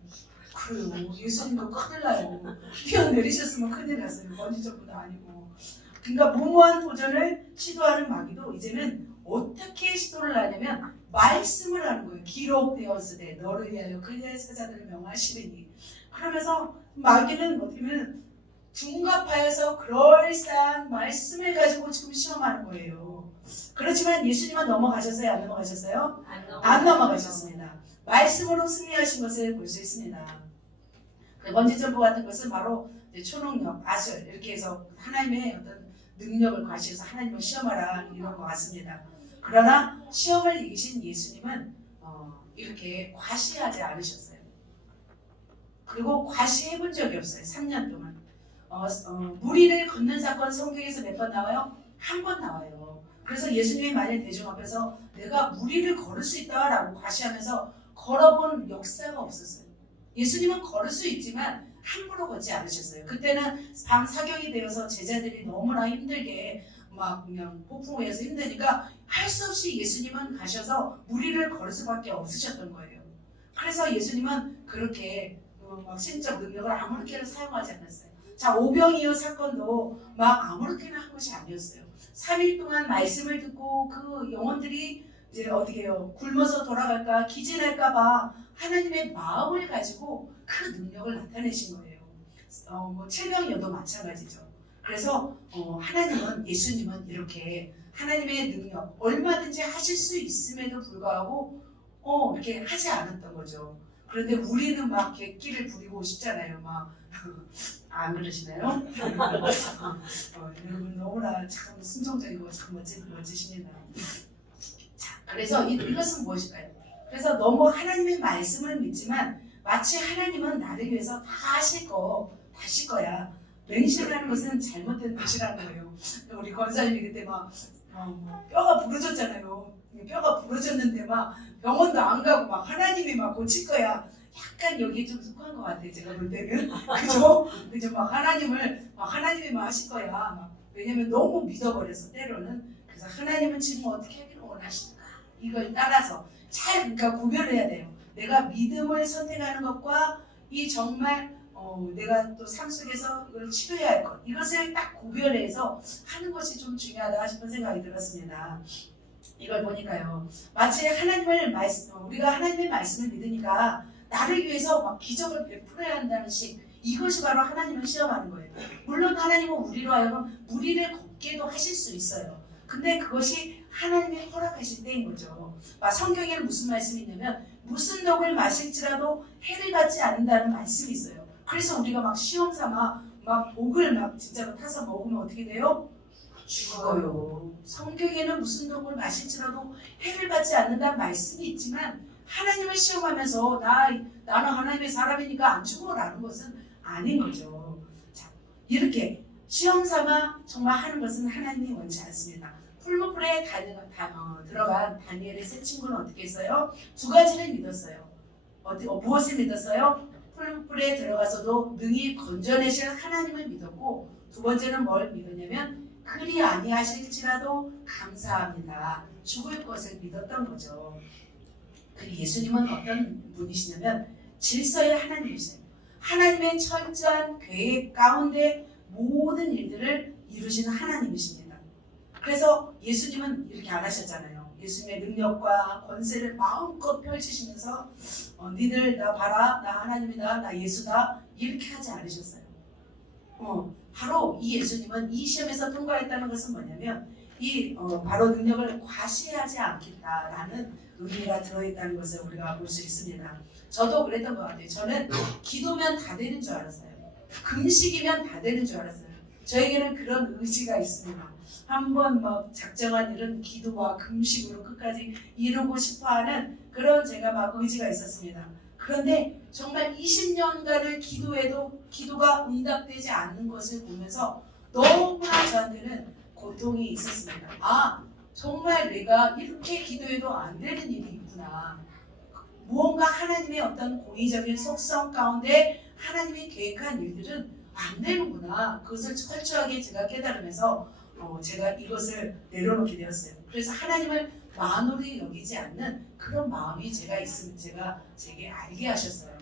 그래요. 예수님도 큰일 나요. 뛰어내리셨으면 큰일 났어요. 번지점프도 아니고. 그러니까 무모한 도전을 시도하는 마귀도 이제는 어떻게 시도를 하냐면 말씀을 하는 거예요. 기록되었으되 너를 위하여 그의 사자들을 명하시리니. 그러면서 마귀는 어떻게 보면 둔갑하여서 그럴싸한 말씀을 가지고 지금 시험하는 거예요. 그렇지만 예수님은 넘어가셨어요? 안 넘어가셨어요? 안 넘어가셨습니다. 말씀으로 승리하신 것을 볼 수 있습니다. 번지점프 같은 것은 바로 초능력, 아술 이렇게 해서 하나님의 어떤 능력을 과시해서 하나님을 시험하라 이런 것 같습니다. 그러나 시험을 이기신 예수님은 이렇게 과시하지 않으셨어요. 그리고 과시해본 적이 없어요. 3년 동안. 무리를 걷는 사건 성경에서 몇 번 나와요? 한 번 나와요. 그래서 예수님이 만일 대중 앞에서 내가 무리를 걸을 수 있다라고 과시하면서 걸어본 역사가 없었어요. 예수님은 걸을 수 있지만 함부로 걷지 않으셨어요. 그때는 밤 사경이 되어서 제자들이 너무나 힘들게 막 그냥 폭풍우에서 힘드니까 할 수 없이 예수님은 가셔서 무리를 걸을 수밖에 없으셨던 거예요. 그래서 예수님은 그렇게 막 신적 능력을 아무렇게나 사용하지 않았어요. 자, 오병이어 사건도 막 아무렇게나 한 것이 아니었어요. 3일 동안 말씀을 듣고 그 영혼들이 이제 어떻게 해요? 굶어서 돌아갈까 기진할까봐 하나님의 마음을 가지고 그 능력을 나타내신 거예요. 뭐 7명여도 마찬가지죠. 그래서 하나님은 예수님은 이렇게 하나님의 능력 얼마든지 하실 수 있음에도 불구하고 이렇게 하지 않았던 거죠. 그런데 우리는 막 객기를 부리고 싶잖아요. 막 안 그러시나요? 여러분 너무나 참 순종적이고 참 멋지십니다. 자, 그래서 이것은 무엇일까요? 그래서 너무 하나님의 말씀을 믿지만 마치 하나님은 나를 위해서 다 하실 거야. 맹신하는 것은 잘못된 것이라는 거예요. 우리 권사님이 그때 막 뼈가 부러졌잖아요. 뼈가 부러졌는데 막 병원도 안 가고 막 하나님이 막 고칠 거야. 약간 여기에 좀 속한 것 같아요. 제가 볼 때는. 그죠? 막 하나님이 막 하실 거야. 막, 왜냐면 너무 믿어버려서 때로는. 그래서 하나님은 지금 어떻게 하기를 원하실까? 이걸 따라서 그러니까 구별해야 돼요. 내가 믿음을 선택하는 것과 이 정말 내가 또 삶 속에서 이걸 치료해야 할 것, 이것을 딱 구별해서 하는 것이 좀 중요하다 싶은 생각이 들었습니다. 이걸 보니까요, 마치 우리가 하나님의 말씀을 믿으니까 나를 위해서 막 기적을 베풀어야 한다는 이것이 바로 하나님을 시험하는 거예요. 물론 하나님은 우리로 하여금 무리를 걷게도 하실 수 있어요. 근데 그것이 하나님의 허락하실 때인 거죠. 성경에는 무슨 말씀이 있냐면 무슨 독을 마실지라도 해를 받지 않는다는 말씀이 있어요. 그래서 우리가 막 시험 삼아 막 독을 막 진짜로 타서 먹으면 어떻게 돼요? 죽어요. 성경에는 무슨 독을 마실지라도 해를 받지 않는다는 말씀이 있지만 하나님을 시험하면서 나는 하나님의 사람이니까 안 죽어라는 것은 아닌 거죠. 자, 이렇게 시험 삼아 정말 하는 것은 하나님이 원치 않습니다. 풀무불에 들어간 다니엘의 세 친구는 어떻게 했어요? 두 가지를 믿었어요. 무엇을 믿었어요? 풀무불에 들어가서도 능히 건져내실 하나님을 믿었고, 두 번째는 뭘 믿었냐면 그리 아니하실지라도 감사합니다. 죽을 것을 믿었던 거죠. 그리고 예수님은 어떤 분이시냐면 질서의 하나님이세요. 하나님의 철저한 계획 가운데 모든 일들을 이루시는 하나님이십니다. 그래서 예수님은 이렇게 안 하셨잖아요. 예수님의 능력과 권세를 마음껏 펼치시면서 니들 나 봐라, 나 하나님이다, 나 예수다, 이렇게 하지 않으셨어요. 바로 이 예수님은 이 시험에서 통과했다는 것은 뭐냐면 바로 능력을 과시하지 않겠다라는 의미가 들어있다는 것을 우리가 볼 수 있습니다. 저도 그랬던 것 같아요. 저는 기도면 다 되는 줄 알았어요. 금식이면 다 되는 줄 알았어요. 저에게는 그런 의지가 있습니다. 한번 막 작정한 일은 기도와 금식으로 끝까지 이루고 싶어하는 그런 제가 막 의지가 있었습니다. 그런데 정말 20년간을 기도해도 기도가 응답되지 않는 것을 보면서 너무나 저한테는 고통이 있었습니다. 정말 내가 이렇게 기도해도 안 되는 일이 있구나. 무언가 하나님의 어떤 공의적인 속성 가운데 하나님이 계획한 일들은 안 되는구나. 그것을 철저하게 제가 깨달으면서 제가 이것을 내려놓게 되었어요. 그래서 하나님을 만홀히 여기지 않는 그런 마음이 제가 있으면 제게 알게 하셨어요.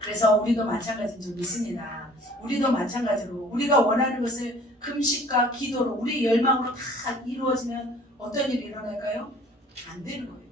그래서 우리도 마찬가지인 줄 믿습니다. 우리도 마찬가지로 우리가 원하는 것을 금식과 기도로 우리 열망으로 다 이루어지면 어떤 일이 일어날까요? 안 되는 거예요.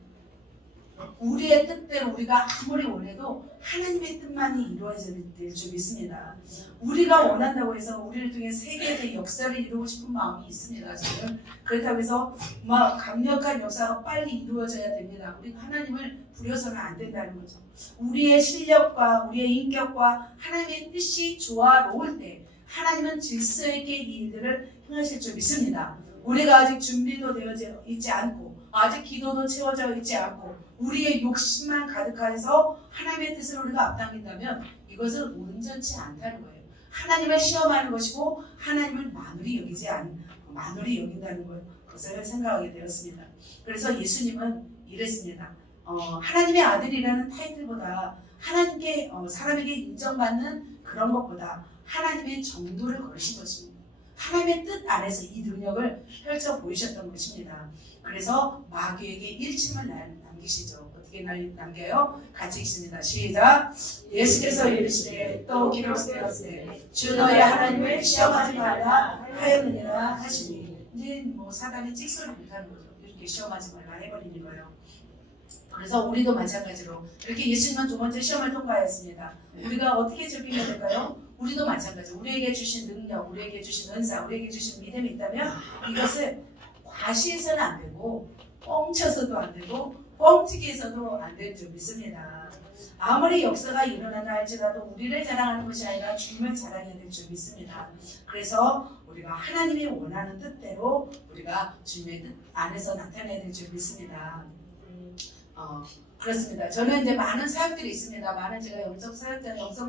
우리의 뜻대로 우리가 아무리 원해도 하나님의 뜻만이 이루어져야 될 줄 믿습니다. 우리가 원한다고 해서 우리를 통해 세계의 역사를 이루고 싶은 마음이 있습니다. 저는 그렇다고 해서 막 강력한 역사가 빨리 이루어져야 됩니다. 우리가 하나님을 부려서는 안 된다는 거죠. 우리의 실력과 우리의 인격과 하나님의 뜻이 조화로울 때 하나님은 질서 있게 이 일들을 행하실 줄 믿습니다. 우리가 아직 준비도 되어져 있지 않고 아직 기도도 채워져 있지 않고 우리의 욕심만 가득해서 하나님의 뜻을 우리가 앞당긴다면 이것은 온전치 않다는 거예요. 하나님을 시험하는 것이고 하나님을 만홀히 여긴다는 것을 생각하게 되었습니다. 그래서 예수님은 이랬습니다. 하나님의 아들이라는 타이틀보다 하나님께 사람에게 인정받는 그런 것보다 하나님의 정도를 걸으신 것입니다. 하나님의 뜻 안에서 이 능력을 펼쳐 보이셨던 것입니다. 그래서 마귀에게 일침을 남기시죠. 어떻게 남겨요? 같이 읽습니다. 시작. 예수께서 이르시되 또 기록되었으되 주 너의 하나님을 시험하지 말라 하였느니라 하시니 이제 사단이 찍소리 못하는 거죠. 이렇게 시험하지 말라 해버리는 거예요. 그래서 우리도 마찬가지로 이렇게 예수님은 두 번째 시험을 통과했습니다. 우리가 어떻게 즐기면 될까요? 우리도 마찬가지로 우리에게 주신 능력, 우리에게 주신 은사, 우리에게 주신 믿음이 있다면 이것을 과시해서는 안 되고 뻥쳐서도 안 되고 뻥튀기해서도 안 될 줄 믿습니다. 아무리 역사가 일어난다 할지라도 우리를 자랑하는 것이 아니라 주님을 자랑해야 될 줄 믿습니다. 그래서 우리가 하나님이 원하는 뜻대로 우리가 주님의 뜻 안에서 나타내야 될 줄 믿습니다. 그렇습니다. 저는 이제 많은 사역들이 있습니다. 많은 제가 영성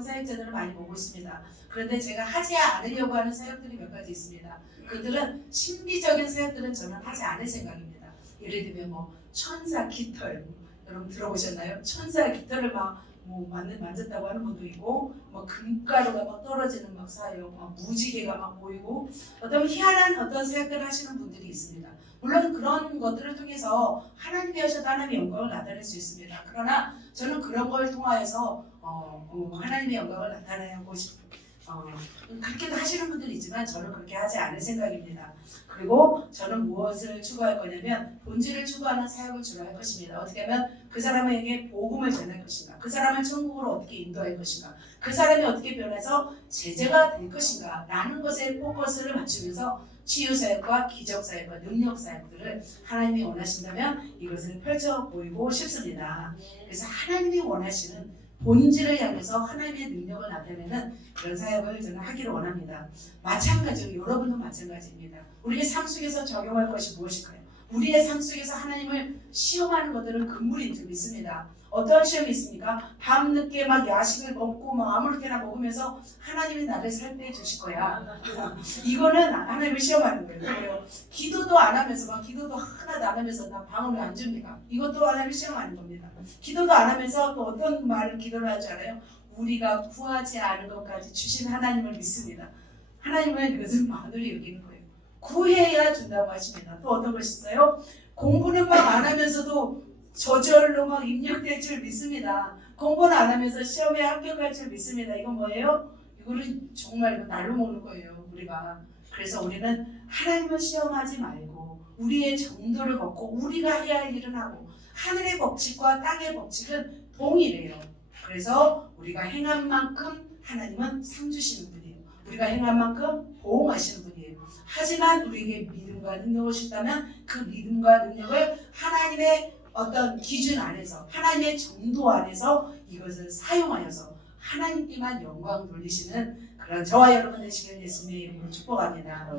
사역자들을 많이 보고 있습니다. 그런데 제가 하지 않으려고 하는 사역들이 몇 가지 있습니다. 그들은 신비적인 사역들은 저는 하지 않을 생각입니다. 예를 들면 천사 깃털 여러분 들어보셨나요? 천사 깃털을 만졌다고 하는 분도 있고 금가루가 막 떨어지는 사역, 무지개가 막 보이고 어떤 희한한 어떤 사역들을 하시는 분들이 있습니다. 물론 그런 것들을 통해서 하나님이 하셔도 하나님의 영광을 나타낼 수 있습니다. 그러나 저는 그런 걸 통하여서 하나님의 영광을 나타내고 그렇게도 하시는 분들이 있지만 저는 그렇게 하지 않을 생각입니다. 그리고 저는 무엇을 추구할 거냐면 본질을 추구하는 사역을 주로 할 것입니다. 어떻게 하면 그 사람에게 복음을 전할 것인가, 그 사람을 천국으로 어떻게 인도할 것인가, 그 사람이 어떻게 변해서 제자가 될 것인가 라는 것에 포커스를 맞추면서 치유사역과 기적사역과 능력사역들을 하나님이 원하신다면 이것을 펼쳐 보이고 싶습니다. 그래서 하나님이 원하시는 본질을 향해서 하나님의 능력을 나타내는 그런 사역을 저는 하기를 원합니다. 마찬가지로 여러분도 마찬가지입니다. 우리의 삶 속에서 적용할 것이 무엇일까요? 우리의 삶 속에서 하나님을 시험하는 것들은 금물인 줄 믿습니다. 어떤 시험이 있습니까? 밤늦게 야식을 먹고 아무렇게나 먹으면서 하나님이 나를 살 빼 주실 거야. 이거는 하나님을 시험하는 거예요. 기도도 안 하면서 기도도 하나도 안 하면서 나 방을 왜 안 줍니까? 이것도 하나님을 시험하는 겁니다. 기도도 안 하면서 또 어떤 말을 기도를 할 줄 알아요? 우리가 구하지 않은 것까지 주신 하나님을 믿습니다. 하나님은 이것을 만홀히 여기는 거예요. 구해야 준다고 하십니다. 또 어떤 것이 있어요? 공부는 안 하면서도 저절로 입력될 줄 믿습니다. 공부는 안 하면서 시험에 합격할 줄 믿습니다. 이건 뭐예요? 이거는 정말 날로 먹는 거예요. 우리가. 그래서 우리는 하나님을 시험하지 말고 우리의 정도를 걷고 우리가 해야 할 일은 하고 하늘의 법칙과 땅의 법칙은 동일해요. 그래서 우리가 행한 만큼 하나님은 상 주시는 분이에요. 우리가 행한 만큼 보응하시는 분이에요. 하지만 우리에게 믿음과 능력을 주셨다면 그 믿음과 능력을 하나님의 어떤 기준 안에서, 하나님의 정도 안에서 이것을 사용하여서 하나님께만 영광 돌리시는 그런 저와 여러분 되시길 예수님의 이름으로 축복합니다.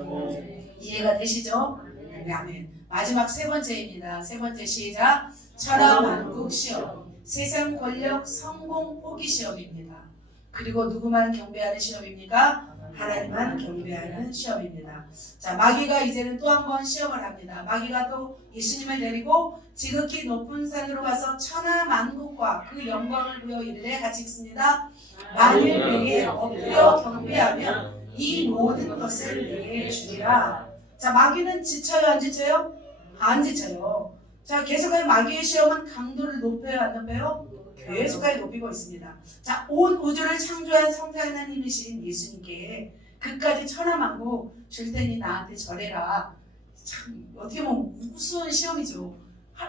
이해가 되시죠? 네, 아멘. 마지막 세 번째입니다. 세 번째 시작. 천하만국 시험. 세상 권력 성공 포기 시험입니다. 그리고 누구만 경배하는 시험입니까? 하나님만 경배하는 시험입니다. 자, 마귀가 이제는 또 한 번 시험을 합니다. 마귀가 또 예수님을 데리고 지극히 높은 산으로 가서 천하만국과 그 영광을 보여 이르되 같이 읽습니다. 만일 내게 엎드려 경배하면 이 모든 것을 내게 주리라. 자, 마귀는 지쳐요, 안 지쳐요? 안 지쳐요. 자, 계속해서 마귀의 시험은 강도를 높여요, 안 높여요? 계속하게 높이고 있습니다. 자, 온 우주를 창조한 성자 하나님이신 예수님께 그까지 천하만국 줄 테니 나한테 절해라. 참 어떻게 보면 우스운 시험이죠.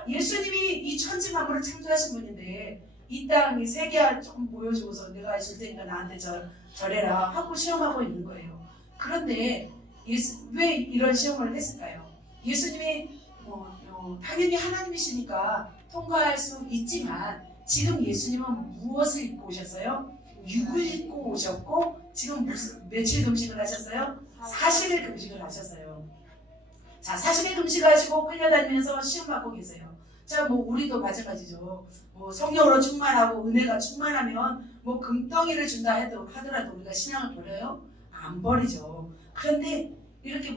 예수님이 이 천지만물을 창조하신 분인데 이 땅, 이 세계를 조금 보여주고서 내가 줄 테니까 나한테 절해라 하고 시험하고 있는 거예요. 그런데 왜 이런 시험을 했을까요? 예수님이 당연히 하나님이시니까 통과할 수 있지만 지금 예수님은 무엇을 입고 오셨어요? 육을 입고 오셨고 지금 며칠 금식을 하셨어요? 40일 금식을 하셨어요. 자, 40일 금식을 하시고 끌려다니면서 시험 받고 계세요. 자, 우리도 마찬가지죠. 성령으로 충만하고 은혜가 충만하면 금덩이를 준다 하더라도 우리가 신앙을 버려요? 안 버리죠. 그런데 이렇게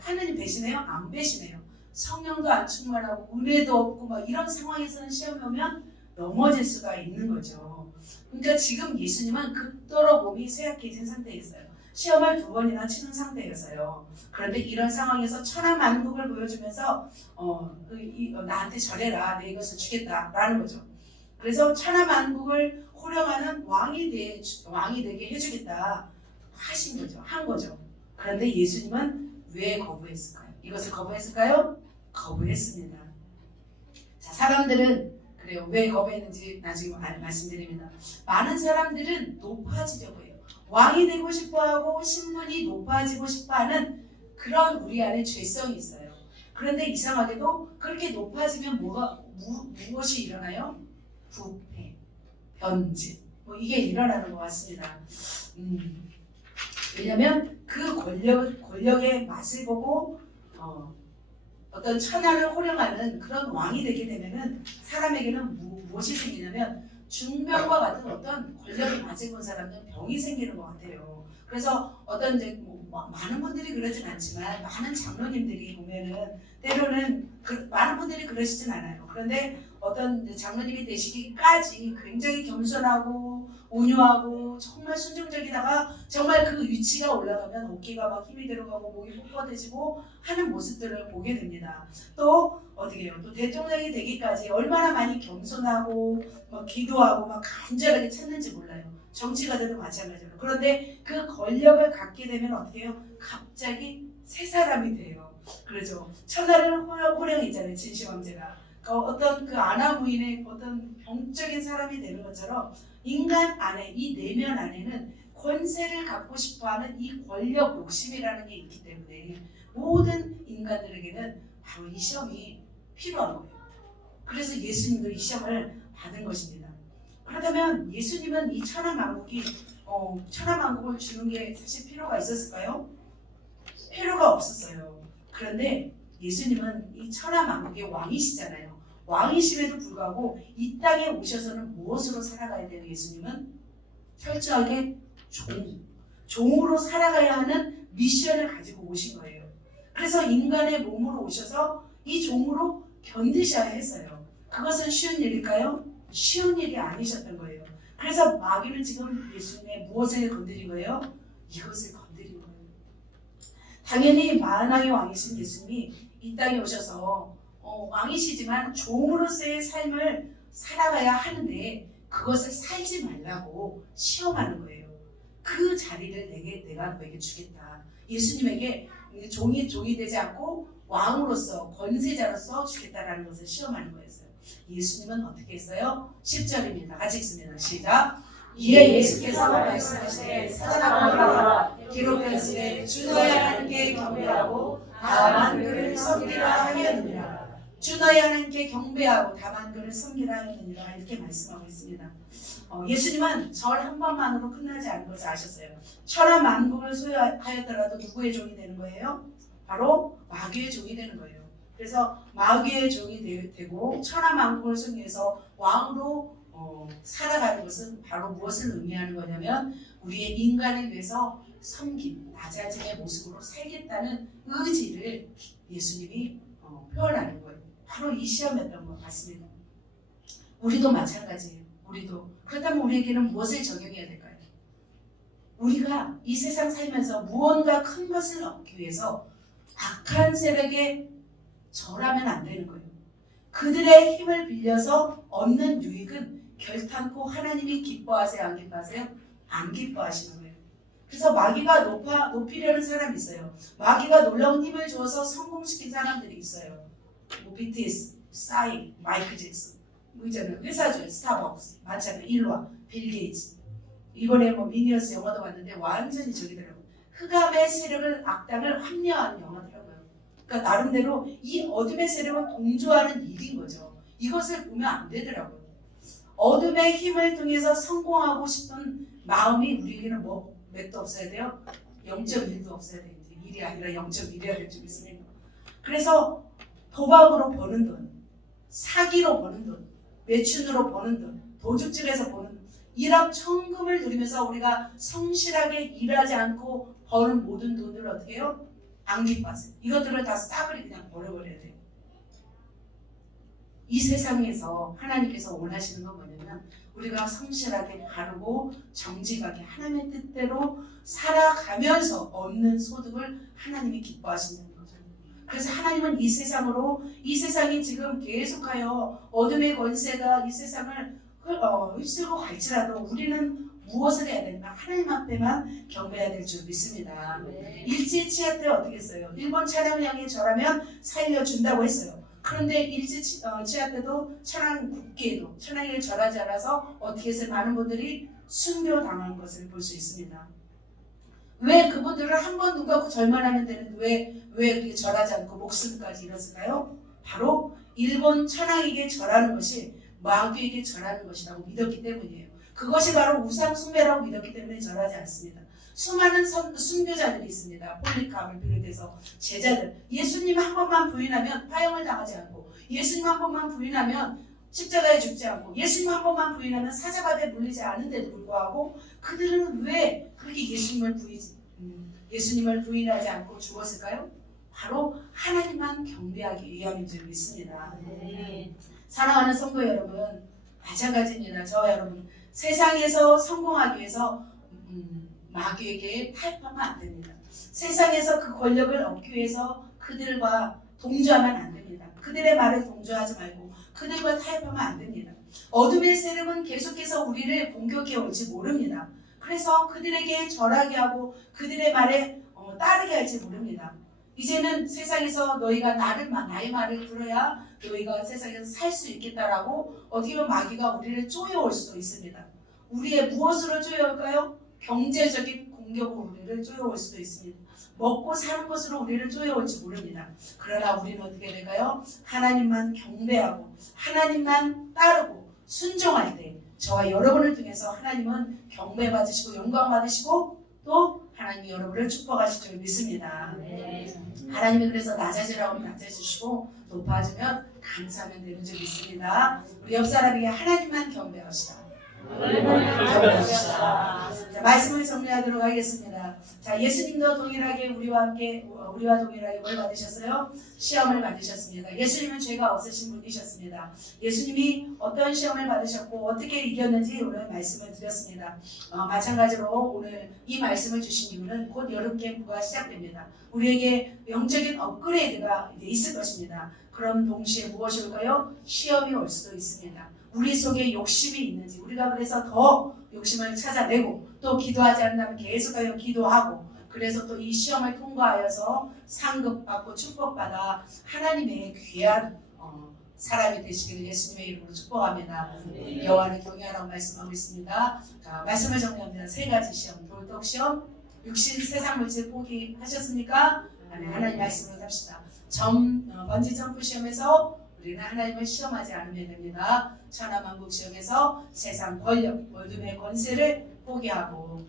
하느님 배신해요? 안 배신해요. 성령도 안 충만하고 은혜도 없고 이런 상황에서는 시험이 오면 넘어질 수가 있는 거죠. 그러니까 지금 예수님은 극도로 몸이 쇠약해진 상태였어요. 시험을 2번이나 치는 상태였어요. 그런데 이런 상황에서 천하만국을 보여주면서 나한테 절해라, 내 이것을 주겠다라는 거죠. 그래서 천하만국을 호령하는 왕이 되게 해주겠다 한 거죠. 그런데 예수님은 왜 거부했을까요? 이것을 거부했을까요? 거부했습니다. 자, 사람들은 그래요. 왜 거부했는지 나중에 말씀드립니다. 많은 사람들은 높아지려고 해요. 왕이 되고 싶어하고 신분이 높아지고 싶어하는 그런 우리 안에 죄성이 있어요. 그런데 이상하게도 그렇게 높아지면 무엇이 일어나요? 부패, 변질, 이게 일어나는 것 같습니다. 왜냐하면 그 권력의 맛을 보고 어떤 천하를 호령하는 그런 왕이 되게 되면은 사람에게는 무엇이 생기냐면 중병과 같은 어떤 권력이 맞을 본 사람은 병이 생기는 것 같아요. 그래서 어떤 많은 분들이 그러진 않지만 많은 장로님들이 보면은 때로는 많은 분들이 그러시진 않아요. 그런데 어떤 장로님이 되시기까지 굉장히 겸손하고 온유하고 정말 순종적이다가 정말 그 위치가 올라가면 어깨가 막 힘이 들어가고 목이 뻣뻣해지고 하는 모습들을 보게 됩니다. 또 어떻게 해요? 또 대통령이 되기까지 얼마나 많이 겸손하고 기도하고 간절하게 찾는지 몰라요. 정치가들도 마찬가지로. 그런데 그 권력을 갖게 되면 어떻게 해요? 갑자기 새 사람이 돼요. 그렇죠. 천하를 호령했잖아요. 진시황제가. 어떤 그 아나무인의 어떤 병적인 사람이 되는 것처럼 인간 안에 이 내면 안에는 권세를 갖고 싶어하는 이 권력 욕심이라는 게 있기 때문에 모든 인간들에게는 바로 이 시험이 필요한 거예요. 그래서 예수님도 이 시험을 받은 것입니다. 그렇다면 예수님은 이 천하만국을 주는 게 사실 필요가 있었을까요? 필요가 없었어요. 그런데 예수님은 이 천하만국의 왕이시잖아요. 왕이심에도 불구하고 이 땅에 오셔서는 무엇으로 살아가야 돼요? 예수님은 철저하게 종으로 살아가야 하는 미션을 가지고 오신 거예요. 그래서 인간의 몸으로 오셔서 이 종으로 견디셔야 했어요. 그것은 쉬운 일일까요? 쉬운 일이 아니셨던 거예요. 그래서 마귀는 지금 예수님의 무엇을 건드린 거예요? 이것을 건드린 거예요. 당연히 만왕의 왕이신 예수님이 이 땅에 오셔서 왕이시지만 종으로서의 삶을 살아가야 하는데 그것을 살지 말라고 시험하는 거예요. 그 자리를 내가 너에게 주겠다. 예수님에게 종이 되지 않고 왕으로서 권세자로서 주겠다라는 것을 시험하는 거였어요. 예수님은 어떻게 했어요? 10절입니다. 같이 읽습니다. 시작. 이에 예수께서 말씀하시되 사단아 물러가라. 기록되었으되 주 너의 하나님께 경배하고 다만 그를 섬기라 하였느니라. 주 너의 하나님께 경배하고 다만 그를 섬기라 하였느니라. 이렇게 말씀하고 있습니다. 예수님은 절 한 번만으로 끝나지 않은 것을 아셨어요. 천하 만국을 소유하였더라도 누구의 종이 되는 거예요? 바로 마귀의 종이 되는 거예요. 그래서 마귀의 종이 되고 천하 만국을 승리해서 왕으로 살아가는 것은 바로 무엇을 의미하는 거냐면 우리의 인간을 위해서 섬김, 낮아짐의 모습으로 살겠다는 의지를 예수님이 표현하는 거예요. 바로 이 시험이었던 것 같습니다. 우리도 마찬가지예요. 우리도. 그렇다면 우리에게는 무엇을 적용해야 될까요? 우리가 이 세상 살면서 무언가 큰 것을 얻기 위해서 악한 세력에 절하면 안 되는 거예요. 그들의 힘을 빌려서 얻는 유익은 결탄코 하나님이 기뻐하세요? 안 기뻐하세요? 안 기뻐하시는 거예요. 그래서 마귀가 높이려는 사람이 있어요. 마귀가 놀라운 힘을 주어서 성공시킨 사람들이 있어요. BTS, 싸이, 마이클 잭슨, 있잖아요. 회사죠. 스타벅스, 많잖아요. 일화, 빌 게이츠. 이번에 미니언스 영화도 봤는데 완전히 저기더라고요. 흑암의 세력을 악당을 합리화하는 영화더라고요. 그러니까 나름대로 이 어둠의 세력은 동조하는 일인 거죠. 이것을 보면 안 되더라고요. 어둠의 힘을 통해서 성공하고 싶은 마음이 우리에게는 몇도 없어야 돼요? 0.1도 없어야 돼요. 일이 아니라 0.1이어야 될 줄 믿습니다. 그래서 도박으로 버는 돈, 사기로 버는 돈, 매춘으로 버는 돈, 도둑질해서 버는 돈, 일확천금을 누리면서 우리가 성실하게 일하지 않고 버는 모든 돈들을 어떻게 해요? 안 기뻐하세요. 이것들을 다 싸그리 그냥 버려버려야 돼요. 이 세상에서 하나님께서 원하시는 건 뭐냐면 우리가 성실하게 바르고 정직하게 하나님의 뜻대로 살아가면서 얻는 소득을 하나님이 기뻐하신다는 거죠. 그래서 하나님은 이 세상이 지금 계속하여 어둠의 권세가 이 세상을 휩쓸고 갈지라도 우리는 무엇을 해야 되나? 하나님 앞에만 경배해야 될 줄 믿습니다. 일제 치하 때 어떻게 했어요? 일본 차량을 향해 절하면 살려준다고 했어요. 그런데 일제 치하 때도 국기에도 천황에게 절하지 않아서 어떻게 해서 많은 분들이 순교당한 것을 볼 수 있습니다. 왜 그분들을 한 번 눈 감고 절만 하면 되는데 왜 그렇게 절하지 않고 목숨까지 잃었을까요? 바로 일본 천황에게 절하는 것이 마귀에게 절하는 것이라고 믿었기 때문이에요. 그것이 바로 우상 숭배라고 믿었기 때문에 절하지 않습니다. 수많은 순교자들이 있습니다. 폴리카를 비롯해서 제자들. 예수님 한 번만 부인하면 파형을 당하지 않고, 예수님 한 번만 부인하면 십자가에 죽지 않고, 예수님 한 번만 부인하면 사자갑에 물리지 않은데도 불구하고 그들은 왜 그렇게 예수님을 부인하지 않고 죽었을까요? 바로 하나님만 경배하기 위함인 줄 믿습니다. 사랑하는 성도 여러분, 마찬가지입니다. 저와 여러분, 세상에서 성공하기 위해서 마귀에게 타협하면 안 됩니다. 세상에서 그 권력을 얻기 위해서 그들과 동조하면 안 됩니다. 그들의 말에 동조하지 말고 그들과 타협하면 안 됩니다. 어둠의 세력은 계속해서 우리를 공격해 올지 모릅니다. 그래서 그들에게 절하게 하고 그들의 말에 따르게 할지 모릅니다. 이제는 세상에서 너희가 나의 말을 들어야 너희가 세상에서 살 수 있겠다라고 어떻게 보면 마귀가 우리를 쪼여올 수도 있습니다. 우리의 무엇으로 쪼여올까요? 경제적인 공격으로 우리를 쪼여올 수도 있습니다. 먹고 사는 것으로 우리를 쪼여올지 모릅니다. 그러나 우리는 어떻게 될까요? 하나님만 경배하고 하나님만 따르고 순종할 때 저와 여러분을 통해서 하나님은 경배받으시고 영광받으시고 또 하나님이 여러분을 축복하실 줄 믿습니다. 하나님이 그래서 낮아지라고 하면 낮아지시고 높아지면 감사하면 되는 줄 믿습니다. 우리 옆 사람에게 하나님만 경배합시다. 자, 말씀을 정리하도록 하겠습니다. 자, 예수님도 동일하게 우리와 동일하게 뭘 받으셨어요? 시험을 받으셨습니다. 예수님은 죄가 없으신 분이셨습니다. 예수님이 어떤 시험을 받으셨고 어떻게 이겼는지 오늘 말씀을 드렸습니다. 마찬가지로 오늘 이 말씀을 주신 이유는 곧 여름 캠프가 시작됩니다. 우리에게 영적인 업그레이드가 이제 있을 것입니다. 그럼 동시에 무엇이 올까요? 시험이 올 수도 있습니다. 우리 속에 욕심이 있는지 우리가 그래서 더 욕심을 찾아내고 또 기도하지 않는다면 계속하여 기도하고 그래서 또 이 시험을 통과하여서 상급받고 축복받아 하나님의 귀한 사람이 되시기를 예수님의 이름으로 축복합니다. 여호와를 경외하라고 말씀하고 있습니다. 자, 말씀을 정리합니다. 세 가지 시험, 돌덕 시험, 육신 세상 물질 포기하셨습니까? 아멘. 하나님 말씀으로 삽시다. 번지 점프 시험에서 우리는 하나님을 시험하지 않으면 됩니다. 천하만국 시험에서 세상 권력, 어둠의 권세를 포기하고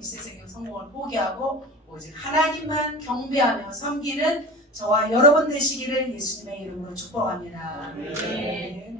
이 세상의 성공을 포기하고 오직 하나님만 경배하며 섬기는 저와 여러분 되시기를 예수님의 이름으로 축복합니다. 네.